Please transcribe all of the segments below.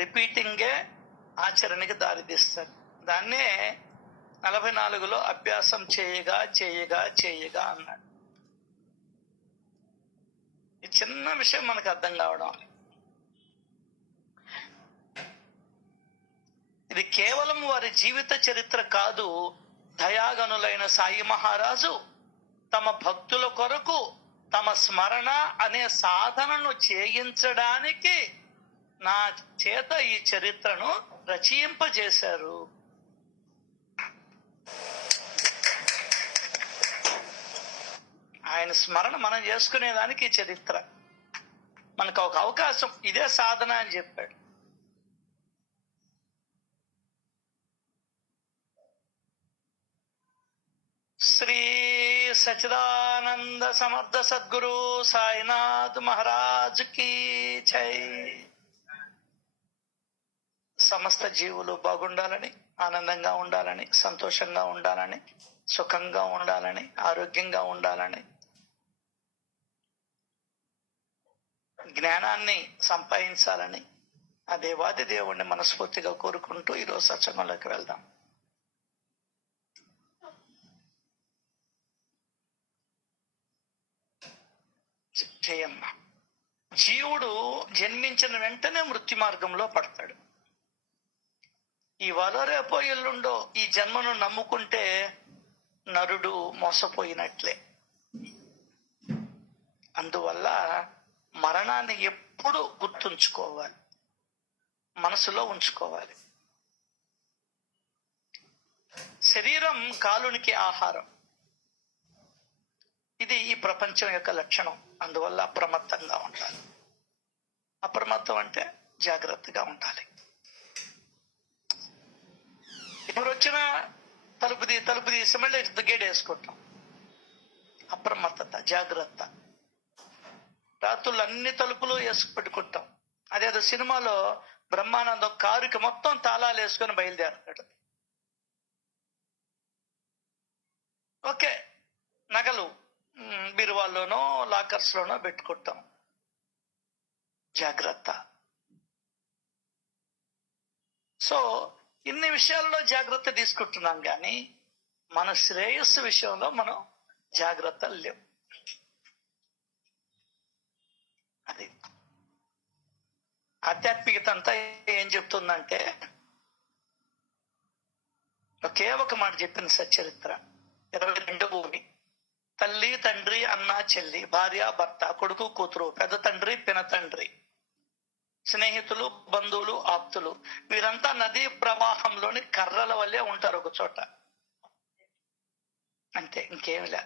రిపీటింగే ఆచరణకి దారితీస్తుంది. దాన్నే 44లో అభ్యాసం చేయగా చేయగా చేయగా అన్నాడు. ఈ చిన్న విషయం మనకు అర్థం కావడం, ఇది కేవలం వారి జీవిత చరిత్ర కాదు. దయాగనులైన సాయి మహారాజు తమ భక్తుల కొరకు తమ స్మరణ అనే సాధనను చేయించడానికి నా చేత ఈ చరిత్రను రచయింపజేశారు. ఆయన స్మరణ మనం చేసుకునేదానికి ఈ చరిత్ర మనకు ఒక అవకాశం, ఇదే సాధన అని చెప్పాడు. శ్రీ సచిదానంద సమర్థ సద్గురు సాయినాథ్ మహారాజ్ కీ జై. సమస్త జీవులు బాగుండాలని, ఆనందంగా ఉండాలని, సంతోషంగా ఉండాలని, సుఖంగా ఉండాలని, ఆరోగ్యంగా ఉండాలని, జ్ఞానాన్ని సంపాదించాలని ఆ దేవాది దేవుణ్ణి మనస్ఫూర్తిగా కోరుకుంటూ ఈరోజు సత్సంగంలోకి వెళ్దాం. జయమ్మ. జీవుడు జన్మించిన వెంటనే మృత్యు మార్గంలో పడతాడు. ఇవాళ రేపో ఎల్లుండో ఈ జన్మను నమ్ముకుంటే నరుడు మోసపోయినట్లే. అందువల్ల మరణాన్ని ఎప్పుడు గుర్తుంచుకోవాలి, మనసులో ఉంచుకోవాలి. శరీరం కాలునికి ఆహారం. ఇది ఈ ప్రపంచం యొక్క లక్షణం. అందువల్ల అప్రమత్తంగా ఉండాలి. అప్రమత్తం అంటే జాగ్రత్తగా ఉండాలి. ఎవరు వచ్చినా తలుపు తీసి మళ్ళీ గేట్ వేసుకుంటాం. అప్రమత్తత, జాగ్రత్త. రాత్రులు అన్ని తలుపులు వేసుకు పెట్టుకుంటాం. అదేదో సినిమాలో బ్రహ్మానందం కారుకి మొత్తం తాళాలు వేసుకొని బయలుదేరతాడు. ఓకే, నగలు బీరువాల్లోనో లాకర్స్ లోనో పెట్టుకుంటాం. జాగ్రత్త. సో ఇన్ని విషయాల్లో జాగ్రత్త తీసుకుంటున్నాం, కానీ మన శ్రేయస్సు విషయంలో మనం జాగ్రత్తలు లేవు. అది ఆధ్యాత్మికత అంతా ఏం చెప్తుందంటే ఒకే ఒక మాట చెప్పింది సచ్చరిత్ర. 22 భూమి. తల్లి, తండ్రి, అన్న, చెల్లి, భార్య, భర్త, కొడుకు, కూతురు, పెద్ద తండ్రి, పిన తండ్రి, స్నేహితులు, బంధువులు, ఆప్తులు, వీరంతా నదీ ప్రవాహంలోని కర్రల వల్లే ఉంటారు ఒక చోట. అంతే, ఇంకేమిలే.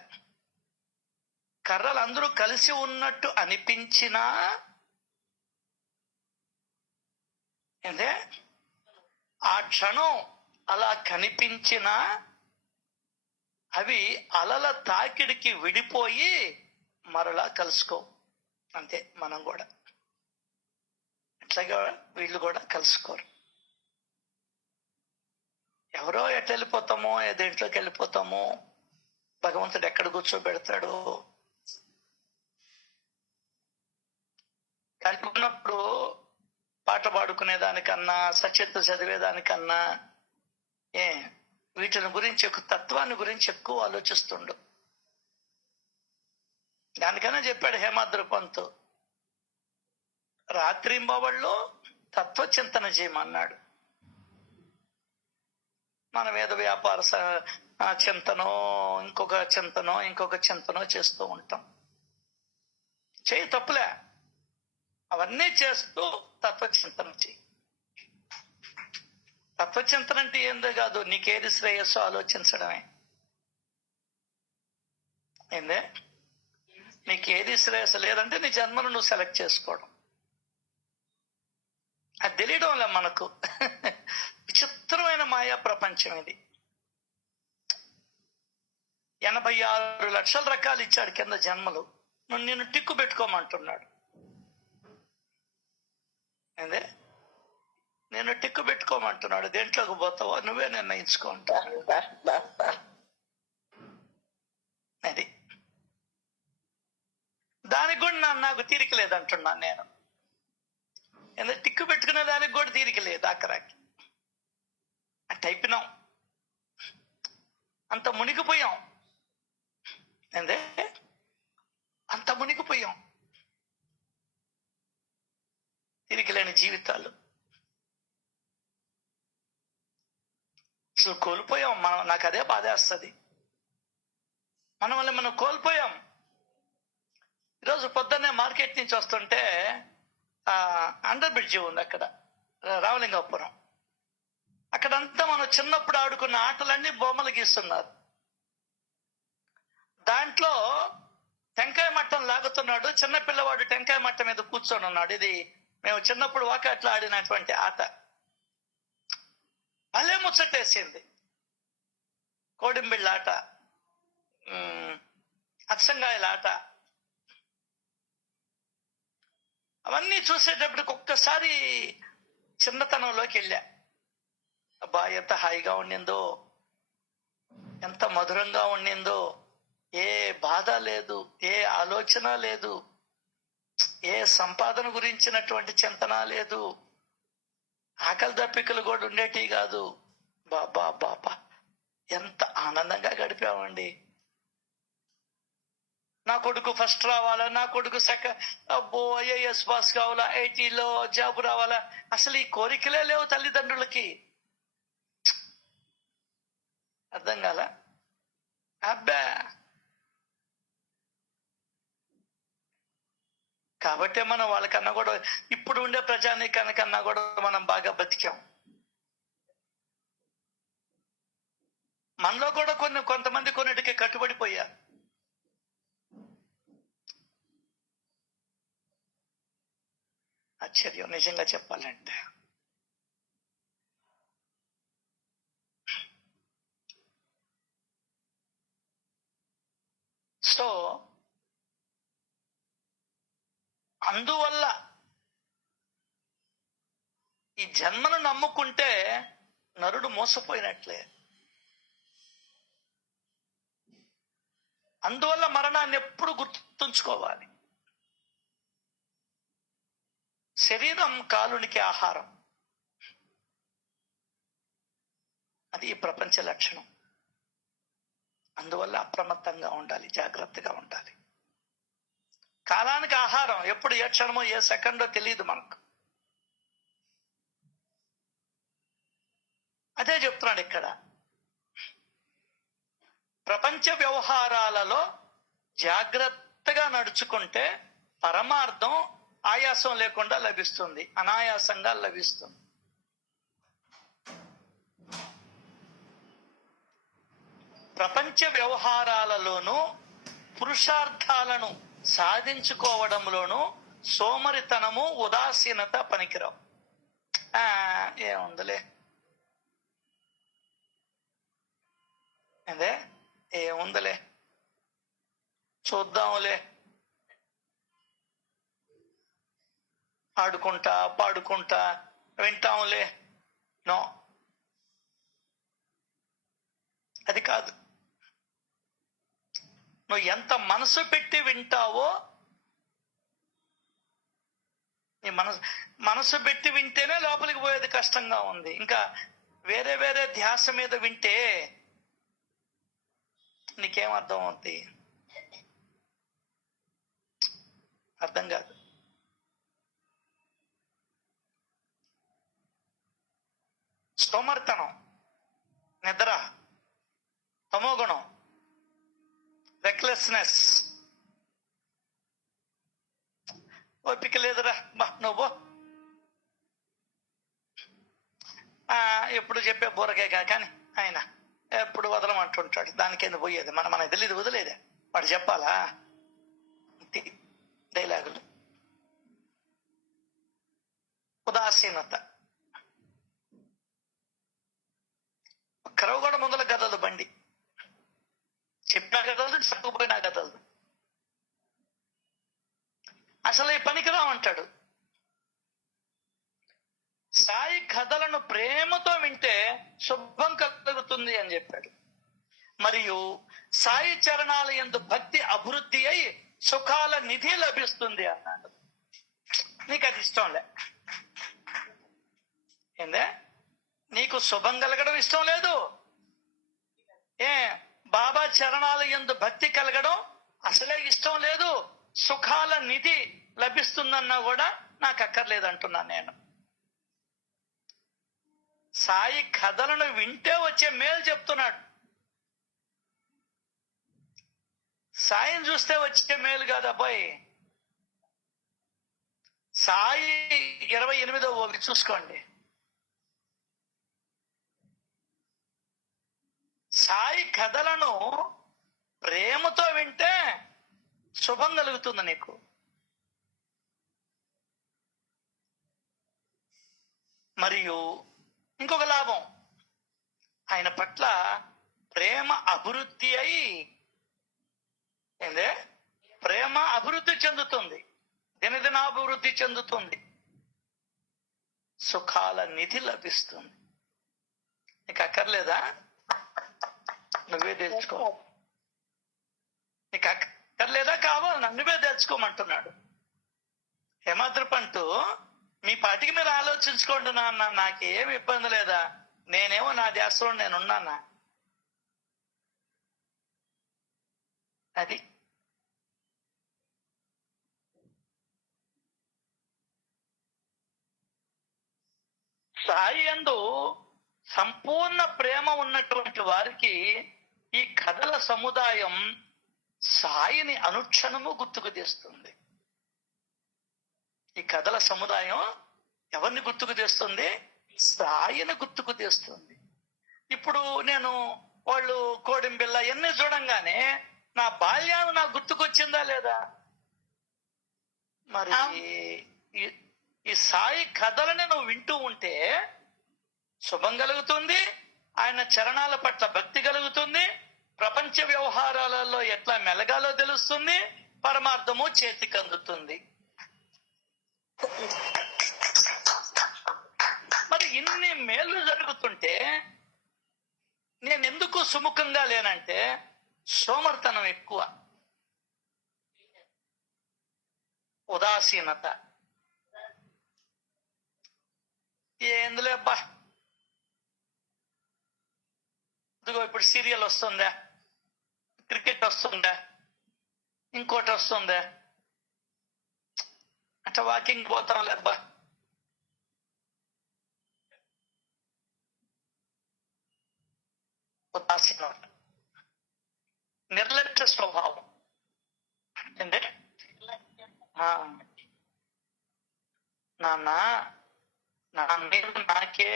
కర్రలు అందరూ కలిసి ఉన్నట్టు అనిపించినా ఏంటే ఆ క్షణం అలా కనిపించినా అవి అలల తాకిడికి విడిపోయి మరలా కలుసుకో. అంతే, మనం కూడా అట్లాగా వీళ్ళు కూడా కలుసుకోరు. ఎవరో ఎటు వెళ్ళిపోతామో, దేంట్లోకి వెళ్ళిపోతామో, భగవంతుడు ఎక్కడ కూర్చోబెడతాడు. కనుకున్నప్పుడు పాట పాడుకునే దానికన్నా, సచరిత్ర చదివేదానికన్నా వీటిని గురించి, ఒక తత్వాన్ని గురించి ఎక్కువ ఆలోచిస్తుండు. దానికన్నా చెప్పాడు హేమాద్రి పంతు, రాత్రింబవళ్ళు తత్వచింతన చేయమన్నాడు. మనం ఏదో వ్యాపార చింతనో, ఇంకొక చింతనో చేస్తూ ఉంటాం. చేయి, తప్పులే. అవన్నీ చేస్తూ తత్వచింతన చేయి. తత్వచింతన అంటే ఏందో కాదు, నీకేది శ్రేయస్సు ఆలోచించడమే. ఏందే, నీకేది శ్రేయస్సు లేదంటే నీ జన్మను నువ్వు సెలెక్ట్ చేసుకోవడం. అది తెలియడం వల్ల మనకు విచిత్రమైన మాయా ప్రపంచం ఇది. 86 లక్షల రకాలు ఇచ్చాడు కింద జన్మలు. నిన్ను టిక్కు పెట్టుకోమంటున్నాడు. అదే, నేను టిక్కు పెట్టుకోమంటున్నాడు. దేంట్లోకి పోతావో నువ్వే నిర్ణయించుకుంటావు. అది దానికి కూడా నాకు తీరిక లేదంటున్నాను నేను. ఎందుకంటే టిక్కు పెట్టుకునే దానికి కూడా తీరిక లేదు ఆఖరాకి. అంటే అయిపోయినాం, అంత మునిగిపోయాం. ఏందే అంత మునిగిపోయాం. తీరిక లేని జీవితాలు అసలు కోల్పోయాం మనం. నాకు అదే బాధేస్తుంది. మన వల్ల మనం కోల్పోయాం. ఈరోజు పొద్దున్నే మార్కెట్ నుంచి వస్తుంటే అండర్ బ్రిడ్జి ఉంది అక్కడ, రామలింగాపురం. అక్కడంతా మనం చిన్నప్పుడు ఆడుకున్న ఆటలన్నీ బొమ్మలు గీస్తున్నారు. దాంట్లో టెంకాయ మట్టం లాగుతున్నాడు చిన్న పిల్లవాడు, టెంకాయ మట్టం మీద కూర్చొని ఉన్నాడు. ఇది మేము చిన్నప్పుడు వాకట్లో ఆడినటువంటి ఆట. భలే ముచ్చటేసింది. కోడింబిళ్ళ ఆట, అచ్చంగాయల ఆట, అవన్నీ చూసేటప్పటికి ఒక్కసారి చిన్నతనంలోకి వెళ్ళా. అబ్బా ఎంత హాయిగా ఉండిందో, ఎంత మధురంగా ఉండిందో. ఏ బాధ లేదు, ఏ ఆలోచన లేదు, ఏ సంపాదన గురించినటువంటి చింతన లేదు, ఆకలి దప్పికలు కూడా ఉండేటివి కాదు. బాబా బాబా ఎంత ఆనందంగా గడిపామండి. నా కొడుకు ఫస్ట్ రావాలా, నా కొడుకు అబ్బో ఐఏఎస్ పాస్ కావాలా, ఐటీలో జాబ్ రావాలా, అసలు ఈ కోరికలే లేవు తల్లిదండ్రులకి. అర్థం కాల. అబ్బా కాబట్టే మనం వాళ్ళకన్నా కూడా, ఇప్పుడు ఉండే ప్రజానీకానికన్నా కూడా మనం బాగా బతికాం. మనలో కూడా కొంతమంది కొన్నిటికి కట్టుబడిపోయారు. ఆశ్చర్యం నిజంగా చెప్పాలంటే. సో అందువల్ల ఈ జన్మను నమ్ముకుంటే నరుడు మోసపోయినట్లే. అందువల్ల మరణాన్ని ఎప్పుడు గుర్తుంచుకోవాలి. శరీరం కాలునికి ఆహారం, అది ఈ ప్రపంచ లక్షణం. అందువల్ల అప్రమత్తంగా ఉండాలి, జాగ్రత్తగా ఉండాలి. కాలానికి ఆహారం ఎప్పుడు, ఏ క్షణమో, ఏ సెకండో తెలియదు మనకు. అదే చెప్తున్నాడు ఇక్కడ. ప్రపంచ వ్యవహారాలలో జాగ్రత్తగా నడుచుకుంటే పరమార్థం ఆయాసం లేకుండా లభిస్తుంది, అనాయాసంగా లభిస్తుంది. ప్రపంచ వ్యవహారాలలోనూ పురుషార్థాలను సాధించుకోవడంలోనూ సోమరితనము, ఉదాసీనత పనికిరావు. ఏముందిలే, అదే ఏముందిలే, చూద్దాంలే, ఆడుకుంటా పాడుకుంటా వింటాంలే. నో, అది కాదు. నువ్వు ఎంత మనసు పెట్టి వింటావో, నీ మనసు పెట్టి వింటేనే లోపలికి పోయేది కష్టంగా ఉంది. ఇంకా వేరే వేరే ధ్యాస మీద వింటే నీకేం అర్థం అవుతుంది? అర్థం కాదు. సోమర్తనం, నిద్ర, తమోగుణం, రెక్లెస్నెస్. ఓపిక లేదురా బా నువ్వు, ఎప్పుడు చెప్పే బూరకే కానీ ఆయన ఎప్పుడు వదలమంటుంటాడు. దానికేంది పోయేది, మనకు తెలియదు, వదిలేదే, వాడు చెప్పాలా డైలాగులు. ఉదాసీనత. కరవు కూడా ముందల గదలు బండి, చెప్పినా కదలదు, చెప్పకపోయినా కదలదు. అసలు ఈ పనికిరామంటాడు. సాయి కథలను ప్రేమతో వింటే శుభం కలుగుతుంది అని చెప్పాడు. మరియు సాయి చరణాల యందు భక్తి అభివృద్ధి అయి సుఖాల నిధి లభిస్తుంది అన్నాడు. నీకు అది ఇష్టంలే, ఏందే నీకు శుభం కలగడం ఇష్టం లేదు, బాబా చరణాల యందు భక్తి కలగడం అసలే ఇష్టం లేదు, సుఖాల నిధి లభిస్తుందన్నా కూడా నాకు అక్కర్లేదు అంటున్నాను నేను. సాయి కథలను వింటే వచ్చే మేలు చెప్తున్నాడు, సాయిని చూస్తే వచ్చే మేలు కాదు అబ్బాయి. సాయి 28వ చూసుకోండి. సాయి కథలను ప్రేమతో వింటే శుభం కలుగుతుంది నీకు. మరియు ఇంకొక లాభం, ఆయన పట్ల ప్రేమ అభివృద్ధి అయి ప్రేమ అభివృద్ధి చెందుతుంది, దినదినాభివృద్ధి చెందుతుంది, సుఖాల నిధి లభిస్తుంది. నీకు అక్కర్లేదా? నువ్వే తెలుసుకో. నీకు అక్కర్లేదా? కావాలి, నువ్వే తెలుసుకోమంటున్నాడు హేమాద్రి పంటూ. మీ పాటికి మీరు ఆలోచించుకోండి నాన్న, నాకేం ఇబ్బంది లేదా, నేనేమో నా ధ్యాసలో నేనున్నానా. అది సాయి యందు సంపూర్ణ ప్రేమ ఉన్నటువంటి వారికి ఈ కథల సముదాయం సాయిని అనుక్షణము గుర్తుకు తెస్తుంది. ఈ కథల సముదాయం ఎవరిని గుర్తుకు తెస్తుంది? సాయిని గుర్తుకు తెస్తుంది. ఇప్పుడు నేను వాళ్ళు కోడింబిల్ల ఎన్ని చూడంగానే నా బాల్యం నాకు గుర్తుకొచ్చిందా లేదా? మరి ఈ సాయి కథలని నువ్వు వింటూ ఉంటే శుభం కలుగుతుంది, ఆయన చరణాల పట్ల భక్తి కలుగుతుంది, ప్రపంచ వ్యవహారాలలో ఎట్లా మెలగాలో తెలుస్తుంది, పరమార్థము చేతికి అందుతుంది. మరి ఇన్ని మేలు జరుగుతుంటే నేను ఎందుకు సుముఖంగా లేనంటే సోమర్తనం ఎక్కువ, ఉదాసీనత. ఏందులే అబ్బా, ఇదిగో ఇప్పుడు సీరియల్ వస్తుందా, క్రికెట్ వస్తుందా, ఇంకోటి వస్తుందా, అట్లా వాకింగ్ పోతాం లేబ్బా. ఉదాసీనత, నిర్లక్ష్య స్వభావం. ఏంటే నాన్న, నా మీద నాకే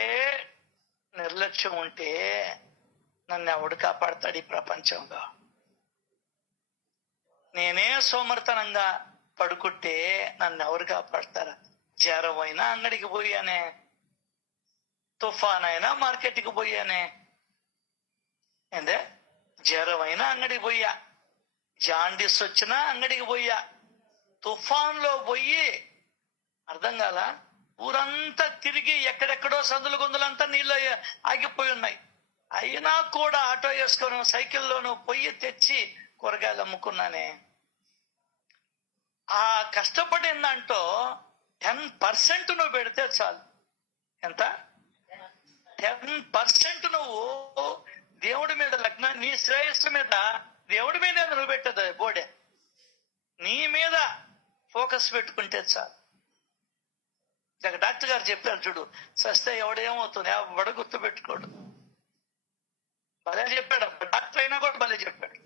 నిర్లక్ష్యం ఉంటే నన్ను ఎవడు కాపాడతాడు ఈ ప్రపంచంలో? నేనే సోమర్తనంగా పడుకుంటే నన్ను ఎవరు కాపాడతారా? జ్వరమైనా అంగడికి పోయానే, తుఫాన్ అయినా మార్కెట్కి పోయానే, జ్వరమైనా అంగడికి పోయా, జాండీస్ వచ్చినా అంగడికి పోయా, తుఫాన్లో పోయి అర్థం కాల ఊరంతా తిరిగి ఎక్కడెక్కడో సందులు గొంతులంతా నీళ్ళు ఆగిపోయి ఉన్నాయి. అయినా కూడా ఆటో వేసుకొని సైకిల్లోనూ పొయ్యి తెచ్చి కూరగాయలు అమ్ముకున్నానే. ఆ కష్టపడిందంటో 10% నువ్వు పెడితే చాలు. ఎంత? 10% నువ్వు దేవుడి మీద లగ్న, నీ శ్రేయస్సు మీద, దేవుడి మీద నువ్వు పెట్టదు బోడే, నీ మీద ఫోకస్ పెట్టుకుంటే చాలు. డాక్టర్ గారు చెప్పారు చూడు, సస్తే ఎవడేమవుతుంది ఎవడ గుర్తు పెట్టుకోడు. భలే చెప్పాడు, డాక్టర్ అయినా కూడా భలే చెప్పాడు.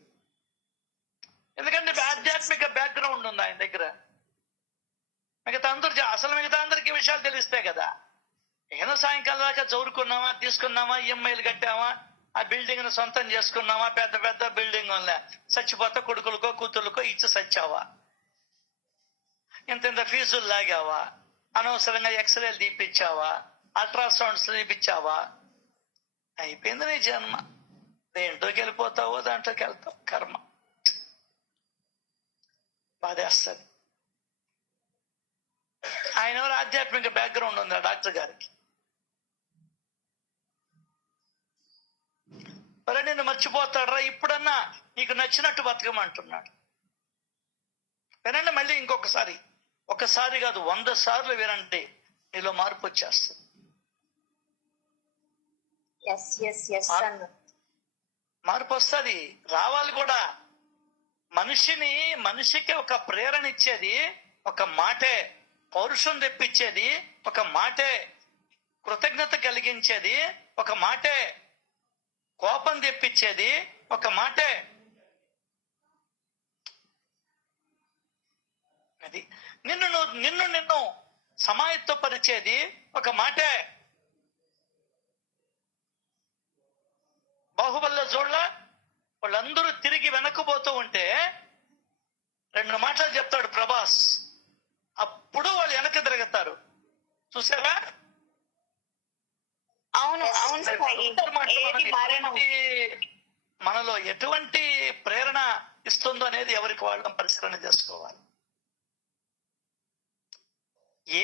ఎందుకంటే ఆధ్యాత్మిక బ్యాక్గ్రౌండ్ ఉంది ఆయన దగ్గర. మిగతా అందరికి విషయాలు తెలిస్తే కదా. ఏదో సాయంకాలం దాకా చదువుకున్నామా, తీసుకున్నామా, ఈఎంఐలు కట్టామా, ఆ బిల్డింగ్ ను సొంతం చేసుకున్నామా, పెద్ద పెద్ద బిల్డింగ్ చచ్చిపోతే కొడుకులకో కూతుర్లకో ఇచ్చి సచ్చావా, ఇంత ఫీజులు లాగావా, అనవసరంగా ఎక్స్రేలు తీపిచ్చావా, అల్ట్రాసౌండ్స్ తీపిచ్చావా, అయిపోయింది నీ జన్మ. దేంట్లోకి వెళ్ళిపోతావో దాంట్లోకి వెళ్తావు. కర్మ బాధేస్తుంది. ఆయన ఎవరు ఆధ్యాత్మిక బ్యాక్గ్రౌండ్ ఉంది ఆ డాక్టర్ గారికి. మరి నిన్ను మర్చిపోతాడరా, ఇప్పుడన్నా నీకు నచ్చినట్టు బతకమంటున్నాడు. వినండి మళ్ళీ ఇంకొకసారి, ఒకసారి కాదు 100 సార్లు వినండి, నీలో మార్పు వచ్చేస్తుంది. మార్పు వస్తుంది, రావాలి కూడా. మనిషికి ఒక ప్రేరణ ఇచ్చేది ఒక మాటే, పౌరుషం తెప్పించేది ఒక మాటే, కృతజ్ఞత కలిగించేది ఒక మాటే, కోపం తెప్పించేది ఒక మాటే. అది నిన్ను సమాయత్తపరిచేది ఒక మాటే. బాహుబలిలో చూడలా, వాళ్ళందరూ తిరిగి వెనక్కిపోతూ ఉంటే 2 మాటలు చెప్తాడు ప్రభాస్, అప్పుడు వాళ్ళు వెనక్కి తిరుగుతారు. చూసారా? అవును అవును. మనలో ఎటువంటి ప్రేరణ ఇస్తుందో అనేది ఎవరికి వాళ్ళని పరిశీలన చేసుకోవాలి.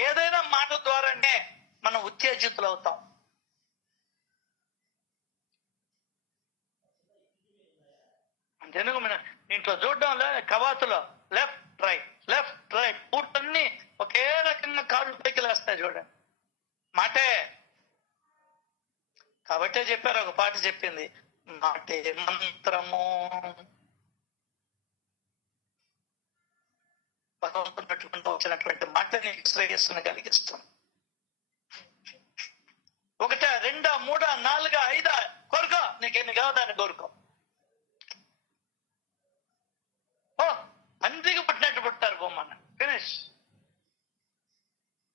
ఏదైనా మాట ద్వారానే మనం ఉత్తేజితులు అవుతాం. అంతేందుకు మన ఇంట్లో చూడడం కవాతులో లెఫ్ట్ రైట్ పూటన్ని ఒకే రకంగా కాళ్ళు పైకి లేస్తాయి చూడండి, మాటే. కాబట్టే చెప్పారు, ఒక పాట చెప్పింది, మాటే మంత్రము. భగవంతుడు వచ్చినటువంటి మాటని శ్రేయస్సును కలిగిస్తాం. 1, 2, 3, 4, 5 కోరుకో, నీకెన్ని కావదాన్ని కోరుకో. పందికి పుట్టినట్టు పుట్టారు బొమ్మన్న, ఫినిష్.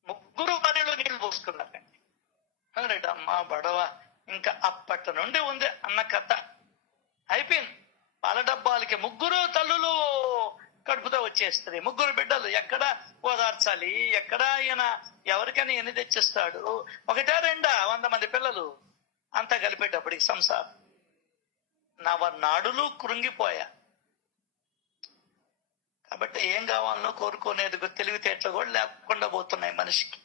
3 భార్యలు నీళ్లు పోసుకున్నారండి. అమ్మా బడవ, ఇంకా అప్పటి నుండి ఉంది అన్న కథ అయిపోయింది. పాల డబ్బాలకి 3 తల్లులు కడుపుతో వచ్చేస్తుంది, 3 బిడ్డలు. ఎక్కడ ఓదార్చాలి, ఎక్కడ ఈయన ఎవరికైనా ఎన్ని తెచ్చిస్తాడు? 1, 2, 100 మంది పిల్లలు అంతా కలిపేటప్పటికి సంసారం నాడులు కృంగిపోయా. కాబట్టి ఏం కావాలనో కోరుకునేది తెలివితేటలు కూడా లేకుండా పోతున్నాయి మనిషికి.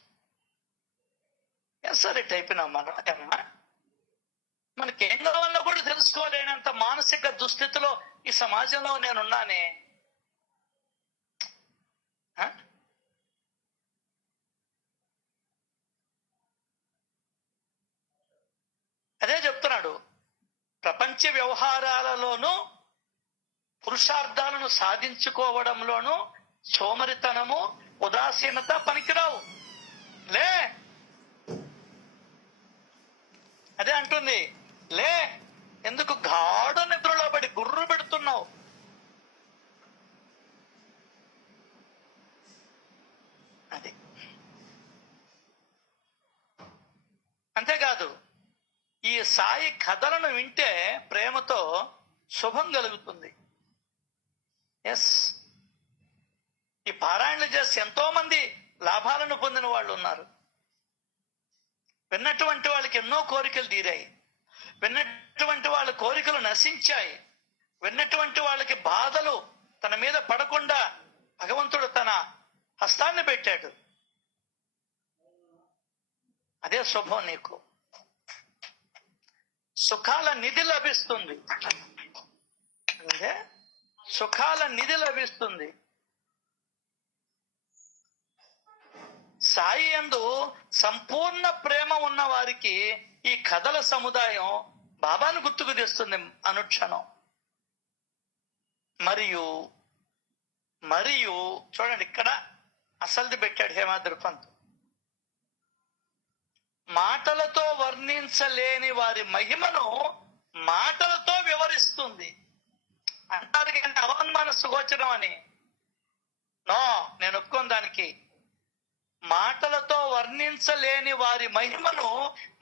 సరే అయిపోయినాం మనం. మనకి ఏం కావాలన్నా కూడా తెలుసుకోలేనంత మానసిక దుస్థితిలో ఈ సమాజంలో నేనున్నానే. అదే చెప్తున్నాడు, ప్రపంచ వ్యవహారాలలోనూ పురుషార్థాలను సాధించుకోవడంలోనూ సోమరితనము, ఉదాసీనత పనికిరావు. అదే అంటుంది, ఎందుకు గాఢ నిద్రలో పడి గుర్రు పెడుతున్నావు? అది అంతేకాదు, ఈ సాయి కథలను వింటే ప్రేమతో శుభం కలుగుతుంది. ఈ పారాయణలు చేసి ఎంతో మంది లాభాలను పొందిన వాళ్ళు ఉన్నారు. విన్నటువంటి వాళ్ళకి ఎన్నో కోరికలు తీరాయి, విన్నటువంటి వాళ్ళ కోరికలు నశించాయి, విన్నటువంటి వాళ్ళకి బాధలు తన మీద పడకుండా భగవంతుడు తన హస్తాన్ని పెట్టాడు. అదే శుభం. నీకు సుఖాల నిధి లభిస్తుంది, సుఖాల నిధి లభిస్తుంది. సాయి యందు సంపూర్ణ ప్రేమ ఉన్న వారికి ఈ కథల సముదాయం బాబాను గుర్తుకు తెస్తుంది అనుక్షణం. మరియు మరియు చూడండి, ఇక్కడ అసలుది పెట్టాడు హేమాద్రి పంత్. మాటలతో వర్ణించలేని వారి మహిమను మాటలతో వివరిస్తుంది అంటారు. కానీ అవన్మనస్సు గోచరం అని నేను ఒప్పుకోను దానికి. మాటలతో వర్ణించలేని వారి మహిమను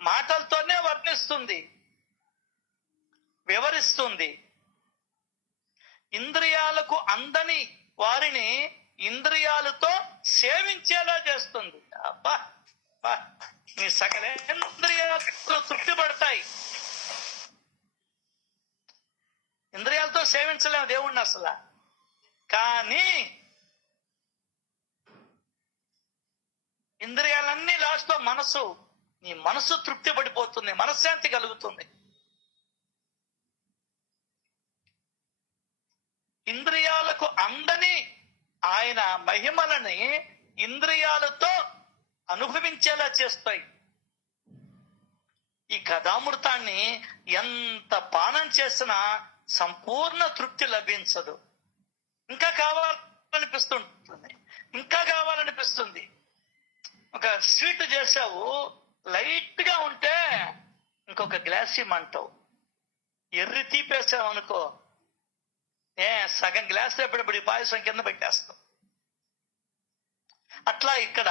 మాటలతోనే వర్ణిస్తుంది, వివరిస్తుంది. ఇంద్రియాలకు అందని వారిని ఇంద్రియాలతో సేవించేలా చేస్తుంది. అబ్బా, నీ సకలేంద్రియాలు తృప్తి పడతాయి. ఇంద్రియాలతో సేవించలేము దేవుణ్ణి అసలు. కానీ ఇంద్రియాలన్నీ లాస్ట్ లో మనసు, నీ మనసు తృప్తి పడిపోతుంది, మనశ్శాంతి కలుగుతుంది. ఇంద్రియాలకు అందని ఆయన మహిమలని ఇంద్రియాలతో అనుభవించేలా చేస్తాయి. ఈ కథామృతాన్ని ఎంత పానం చేసినా సంపూర్ణ తృప్తి లభించదు. ఇంకా కావాలనిపిస్తుంటుంది, ఇంకా కావాలనిపిస్తుంది. ఒక స్వీట్ చేసావు, లైట్ గా ఉంటే ఇంకొక గ్లాస్ ఇమ్మంటావు. ఎర్రి తీపేసావు అనుకో, సగం గ్లాస్ ఎప్పుడప్పుడు పాయసం కింద పెట్టేస్తావు. అట్లా ఇక్కడ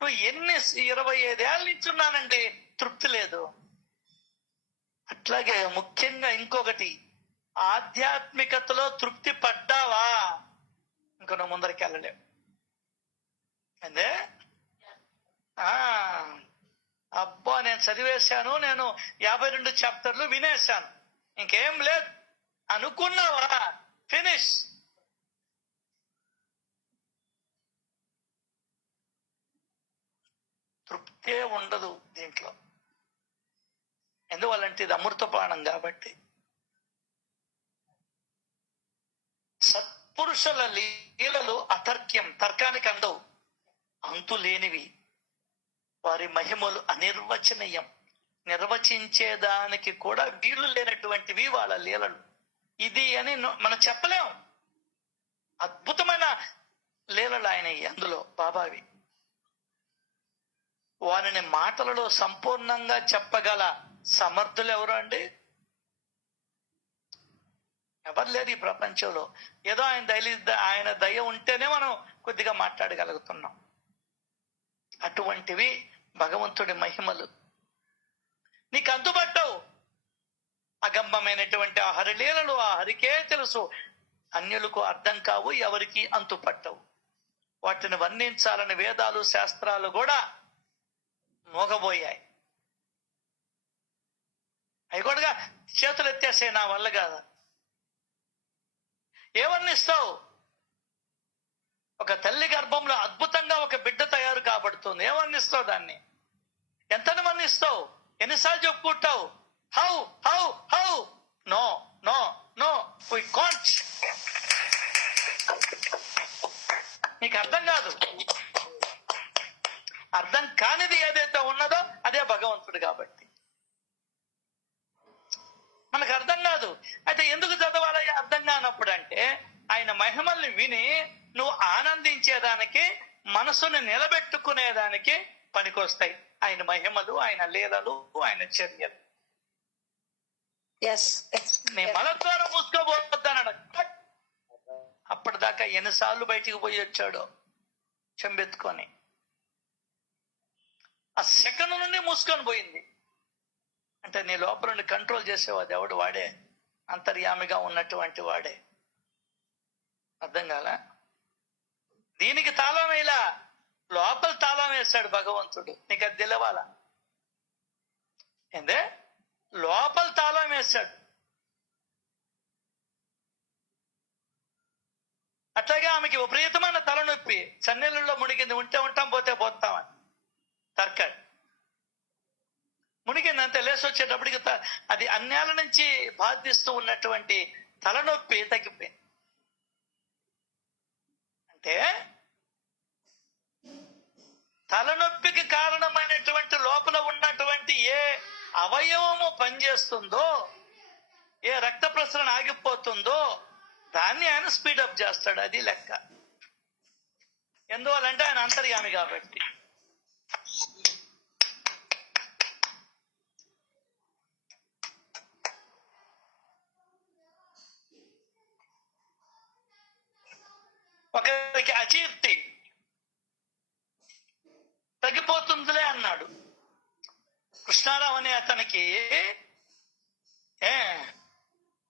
నువ్వు 25 ఏళ్ళ నుంచి ఉన్నానండి, తృప్తి లేదు. అట్లాగే ముఖ్యంగా ఇంకొకటి, ఆధ్యాత్మికతలో తృప్తి పడ్డావా ఇంక నువ్వు ముందరికి వెళ్ళలేవు. అంటే అబ్బా నేను చదివేశాను, నేను 52 చాప్టర్లు వినేశాను, ఇంకేం లేదు అనుకున్నావా, ఫినిష్. తృప్తే ఉండదు దీంట్లో. ఎందువల్లంటే ఇది అమృత ప్రాణం కాబట్టి. సత్పురుషుల లీలలు అతర్క్యం, తర్కానికి అందవు, అంతు లేనివి. వారి మహిమలు అనిర్వచనీయం, నిర్వచించేదానికి కూడా వీలు లేనటువంటివి వాళ్ళ లీలలు. ఇది అని మనం చెప్పలేం. అద్భుతమైన లీలలు ఆయన అందులో బాబావి. వారిని మాటలలో సంపూర్ణంగా చెప్పగల సమర్థులు ఎవరు అండి? ఎవరు లేరు ఈ ప్రపంచంలో. ఏదో ఆయన దయ ఉంటేనే మనం కొద్దిగా మాట్లాడగలుగుతున్నాం. అటువంటివి భగవంతుడి మహిమలు. నీకు అంతుపట్టవు. అగమ్యమైనటువంటి ఆ హరిలీలలు ఆ హరికే తెలుసు, అన్యులకు అర్థం కావు, ఎవరికి అంతుపట్టవు. వాటిని వర్ణించాలని వేదాలు శాస్త్రాలు కూడా మోగబోయాయి. అవి కూడా చేతులు ఎత్తేసే నా వల్ల కాదు. ఏమన్నిస్తావు? ఒక తల్లి గర్భంలో అద్భుతంగా ఒక బిడ్డ తయారు కాబడుతుంది, ఏమన్నిస్తావు దాన్ని? ఎంతని వర్ణిస్తావు? ఎన్నిసార్లు చెప్పుకుంటావు? How how how no no no we can't. నీకు అర్థం కాదు. అర్థం కానిది ఏదైతే ఉన్నదో అదే భగవంతుడు కాబట్టి మనకు అర్థం కాదు. అయితే ఎందుకు చదవాలి అర్థం కానప్పుడు అంటే, ఆయన మహిమల్ని విని నువ్వు ఆనందించేదానికి, మనసుని నిలబెట్టుకునేదానికి పనికొస్తాయి ఆయన మహిమలు, ఆయన లీలలు, ఆయన చర్యలు. నీ మలద్వారం మూసుకోబోద్దన్నాడు. అప్పటిదాకా ఎన్నిసార్లు బయటికి పోయి వచ్చాడో చెంబెత్తుకొని. ఆ సెకండ్ నుండి మూసుకొని పోయింది. అంటే నీ లోపల నుండి కంట్రోల్ చేసేవాడు ఎవడు? వాడే, అంతర్యామిగా ఉన్నటువంటి వాడే. అర్థం కాల? దీనికి తాళం వేలా, లోపల తాళం వేస్తాడు భగవంతుడు. నీకు అది తెలవాలా? ఏందే లోపల తాళం వేస్తాడు. అట్లాగే ఆమెకి విపరీతమైన తలనొప్పి, చన్నీళ్ళలో మునిగింది. ఉంటే ఉంటాం, పోతే పోతామని తర్కాడు. మునిగిందంతే, లేసి వచ్చేటప్పటికి అది అన్యాల నుంచి బాధిస్తూ ఉన్నటువంటి తలనొప్పి తగ్గిపోయింది. అంటే తలనొప్పికి కారణమైనటువంటి లోపల ఉన్నటువంటి ఏ అవయవము పనిచేస్తుందో, ఏ రక్త ప్రసరణ ఆగిపోతుందో దాన్ని ఆయన స్పీడప్ చేస్తాడు. అది లెక్క. ఎందువల్లంటే ఆయన అంతర్యామి కాబట్టి. ఒకరికి అకీర్తి తగ్గిపోతుందిలే అన్నాడు. కృష్ణారావు అనే అతనికి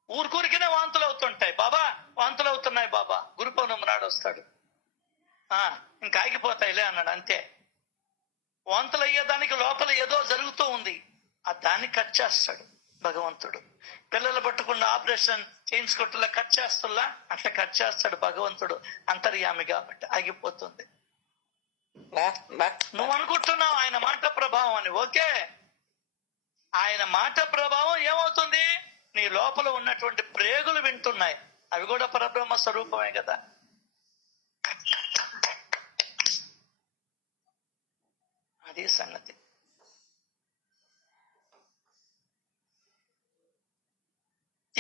ఊరికూరికినే వాంతులు అవుతుంటాయి. బాబా వాంతులు అవుతున్నాయి బాబా, గురు పౌర్ణమి నాడు వస్తాడు. ఇంకా ఆగిపోతాయిలే అన్నాడు. అంతే. వాంతులు అయ్యేదానికి లోపల ఏదో జరుగుతూ ఉంది, ఆ దాన్ని కట్ చేస్తాడు భగవంతుడు. పిల్లలు పట్టుకున్న ఆపరేషన్ చేయించుకుంటున్నా కట్ చేస్తున్నా, అట్లా కట్ చేస్తాడు భగవంతుడు. అంతర్యామి కాబట్టి ఆగిపోతుంది. నువ్వు అనుకుంటున్నావు ఆయన మాట ప్రభావం అని. ఓకే, ఆయన మాట ప్రభావం ఏమవుతుంది? నీ లోపల ఉన్నటువంటి ప్రేగులు వింటున్నాయి, అవి కూడా పరబ్రహ్మ స్వరూపమే కదా. అది సంగతి.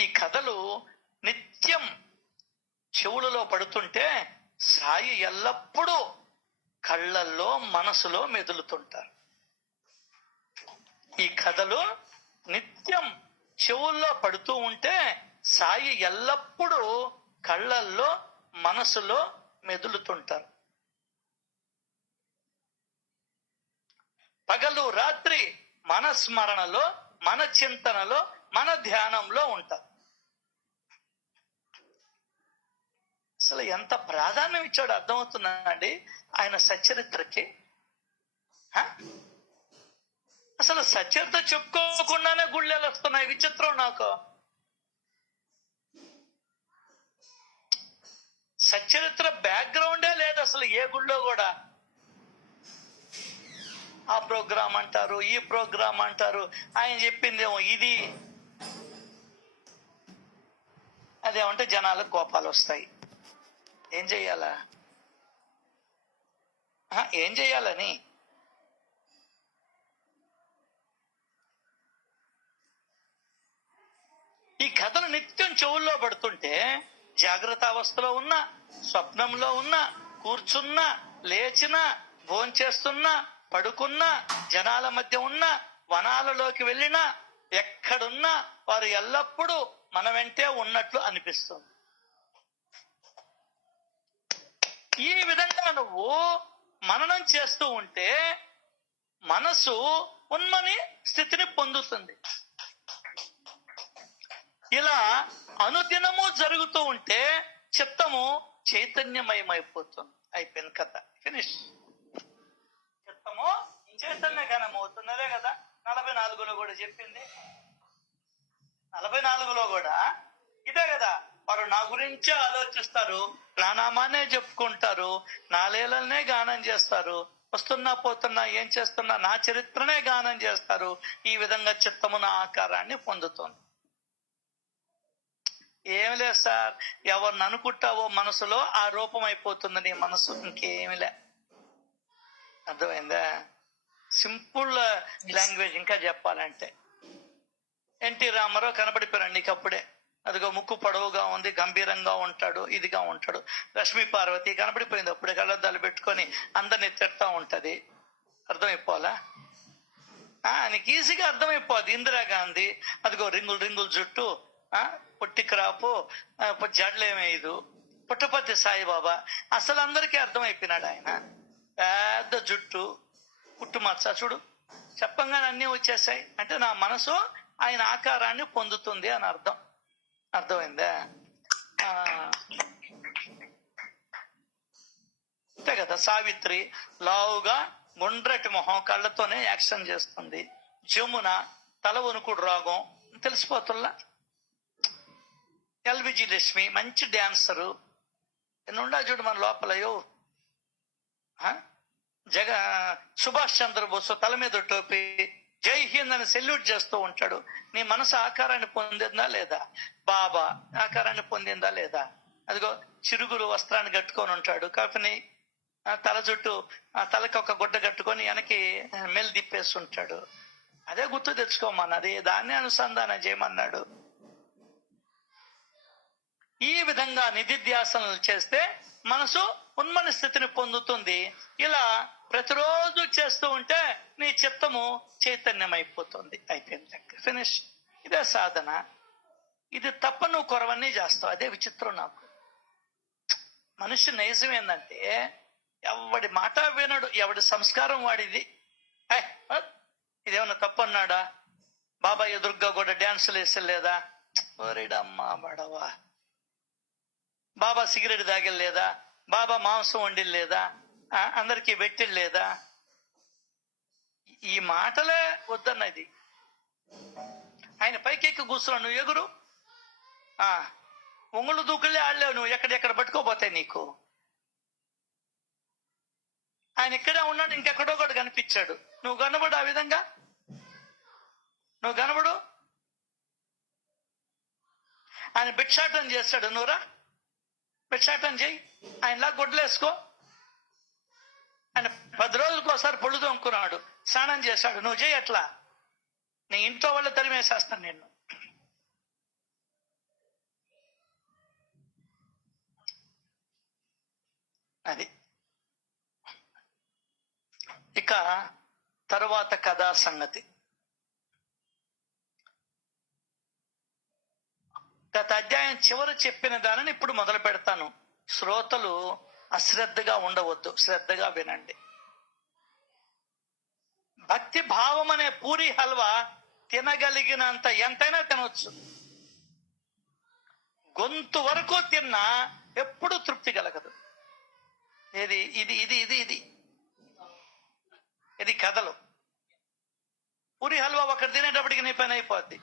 ఈ కథలు నిత్యం చెవులలో పడుతుంటే సాయి ఎల్లప్పుడూ కళ్ళల్లో మనసులో మెదులుతుంటారు. ఈ కథలు నిత్యం చెవుల్లో పడుతూ ఉంటే సాయి ఎల్లప్పుడూ కళ్ళల్లో మనసులో మెదులుతుంటారు. పగలు రాత్రి మన స్మరణలో, మన చింతనలో, మన ధ్యానంలో ఉంటారు. అసలు ఎంత ప్రాధాన్యం ఇచ్చాడో అర్థమవుతుందండి ఆయన సచ్చరిత్రకి. అసలు సచ్చరిత్ర చెప్పుకోకుండానే గుళ్ళెలు వస్తున్నాయి. విచిత్రం నాకు. సచ్చరిత్ర బ్యాక్గ్రౌండే లేదు అసలు ఏ గుళ్ళో కూడా. ఆ ప్రోగ్రాం అంటారు, ఈ ప్రోగ్రాం అంటారు. ఆయన చెప్పిందేమో ఇది, అదేమంటే జనాలకు కోపాలు వస్తాయి. ఏం చెయ్యాలా? ఏం చెయ్యాలని? ఈ కథలు నిత్యం చెవుల్లో పడుతుంటే జాగ్రత్త అవస్థలో ఉన్నా, స్వప్నంలో ఉన్నా, కూర్చున్నా, లేచినా, భోంచేస్తున్నా, పడుకున్నా, జనాల మధ్య ఉన్నా, వనాలలోకి వెళ్ళినా, ఎక్కడున్నా వారు ఎల్లప్పుడూ మన వెంటే ఉన్నట్లు అనిపిస్తుంది. ఈ విధంగా నువ్వు మననం చేస్తూ ఉంటే మనసు ఉన్మని స్థితిని పొందుతుంది. ఇలా అనుదినము జరుగుతూ ఉంటే చిత్తము చైతన్యమయమైపోతుంది. అయిపోయింది కథ, ఫినిష్. చిత్తము చైతన్యగానం అవుతున్నదే కదా 44లో కూడా చెప్పింది. 44లో కూడా ఇదే కదా. వారు నా గురించే ఆలోచిస్తారు, నా నామానే చెప్పుకుంటారు, నా లీలనే గానం చేస్తారు, వస్తున్నా పోతున్నా ఏం చేస్తున్నా నా చరిత్రనే గానం చేస్తారు. ఈ విధంగా చిత్తము నా ఆకారాన్ని పొందుతుంది. ఏమి లేదు సార్, ఎవరిని అనుకుంటావో మనసులో ఆ రూపం అయిపోతుంది నీ మనసు, ఇంకేమిలే. అర్థమైందా? సింపుల్ లాంగ్వేజ్ ఇంకా చెప్పాలంటే ఎన్టీ రామారావు కనబడిపోయాడు నీకు అప్పుడే. అదిగో ముక్కు పొడవుగా ఉంది, గంభీరంగా ఉంటాడు, ఇదిగా ఉంటాడు. లక్ష్మీ పార్వతి కనబడిపోయింది అప్పుడే, కళ్ళద్దాలు పెట్టుకొని అందరినీ తిడతా ఉంటది. అర్థమైపోవాలా? ఆయనకి ఈజీగా అర్థమైపోద్ది. ఇందిరాగాంధీ అదిగో రింగులు రింగులు జుట్టు, పొట్టి క్రాపు, జడ్లేమేదు, పుట్టపర్తి సాయిబాబా, అసలు అందరికీ అర్థమైపోయినాడు. ఆయన పెద్ద జుట్టు, పుట్టుమచ్చ, చూడు చెప్పంగానే అన్నీ వచ్చేసాయి. అంటే నా మనసు ఆయన ఆకారాన్ని పొందుతుంది అని అర్థం. అర్థమైందా? అంతే కదా. సావిత్రి లావుగా గుండ్రటి మొహం, కళ్ళతోనే యాక్షన్ చేస్తుంది. జమున తల వణుకుడు రాగం తెలిసిపోతుల్లా. ఎల్విజి లక్ష్మి మంచి డాన్సరు. ఎన్నుండా చూడు మన లోపలయో. సుభాష్ చంద్రబోస్ తల మీద టోపీ, జై హింద్ అని సెల్యూట్ చేస్తూ ఉంటాడు. నీ మనసు ఆకారాన్ని పొందిందా లేదా? బాబా ఆకారాన్ని పొందిందా లేదా? అదిగో చిరుగులు వస్త్రాన్ని కట్టుకొని ఉంటాడు, కాఫీని తల చుట్టూ తలకి ఒక గుడ్డ కట్టుకొని వెనక్కి మెల్ తిప్పేస్తుంటాడు. అదే గుర్తు తెచ్చుకోమన్నది, దాన్ని అనుసంధానం చేయమన్నాడు. ఈ విధంగా నిధిధ్యాసనలు చేస్తే మనసు ఉన్మని స్థితిని పొందుతుంది. ఇలా ప్రతిరోజు చేస్తూ ఉంటే నీ చిత్తము చైతన్యమైపోతుంది. అయిపోయింది, ఫినిష్. ఇదే సాధన. ఇది తప్ప నువ్వు కొరవన్నీ చేస్తావు. అదే విచిత్రం నాకు. మనిషి నైజం ఏంటంటే ఎవడి మాట వినడు, ఎవడి సంస్కారం వాడిది. ఇదేమన్నా తప్పన్నాడా? బాబా ఎదురుగ్గా కూడా డ్యాన్సులు వేసలేదా? ఓరిడమ్మా బడవా. బాబా సిగరెట్ తాగలేదా? బాబా మాంసం వండిలేదా? అందరికీ పెట్టిలేదా? ఈ మాటలే వద్దన్నది. ఆయన పైకెక్కి కూర్చున్నావు, నువ్వు ఎగురు. ఒంగుళ్ళు దూకులే ఆడలేవు, నువ్వు ఎక్కడెక్కడ పట్టుకోపోతాయి నీకు. ఆయన ఇక్కడే ఉన్నాడు, ఇంకెక్కడో కూడా కనిపించాడు. నువ్వు కనబడు, ఆ విధంగా నువ్వు కనబడు. ఆయన భిక్షాటం చేస్తాడు, నువ్వురా భిక్షాటం చేయి. ఆయనలా గొడ్లేసుకో. ఆయన 10 రోజులకు ఒకసారి పొళ్ళు తొంకున్నాడు, స్నానం చేశాడు. నువ్వు చేయి అట్లా. నీ ఇంట్లో వాళ్ళు తరిమేసేస్తాను నిన్ను. అది. ఇక తరువాత కథా సంగతి. గత అధ్యాయం చివరి చెప్పిన దానిని ఇప్పుడు మొదలు పెడతాను. శ్రోతలు అశ్రద్ధగా ఉండవద్దు, శ్రద్ధగా వినండి. భక్తి భావం అనే పూరి హల్వా తినగలిగినంత ఎంతైనా తినవచ్చు. గొంతు వరకు తిన్నా ఎప్పుడు తృప్తి కలగదు. ఇది ఇది ఇది ఇది ఇది ఇది కథలు. పూరి హల్వా ఒకటి తినేటప్పటికి నీ పని అయిపోద్ది.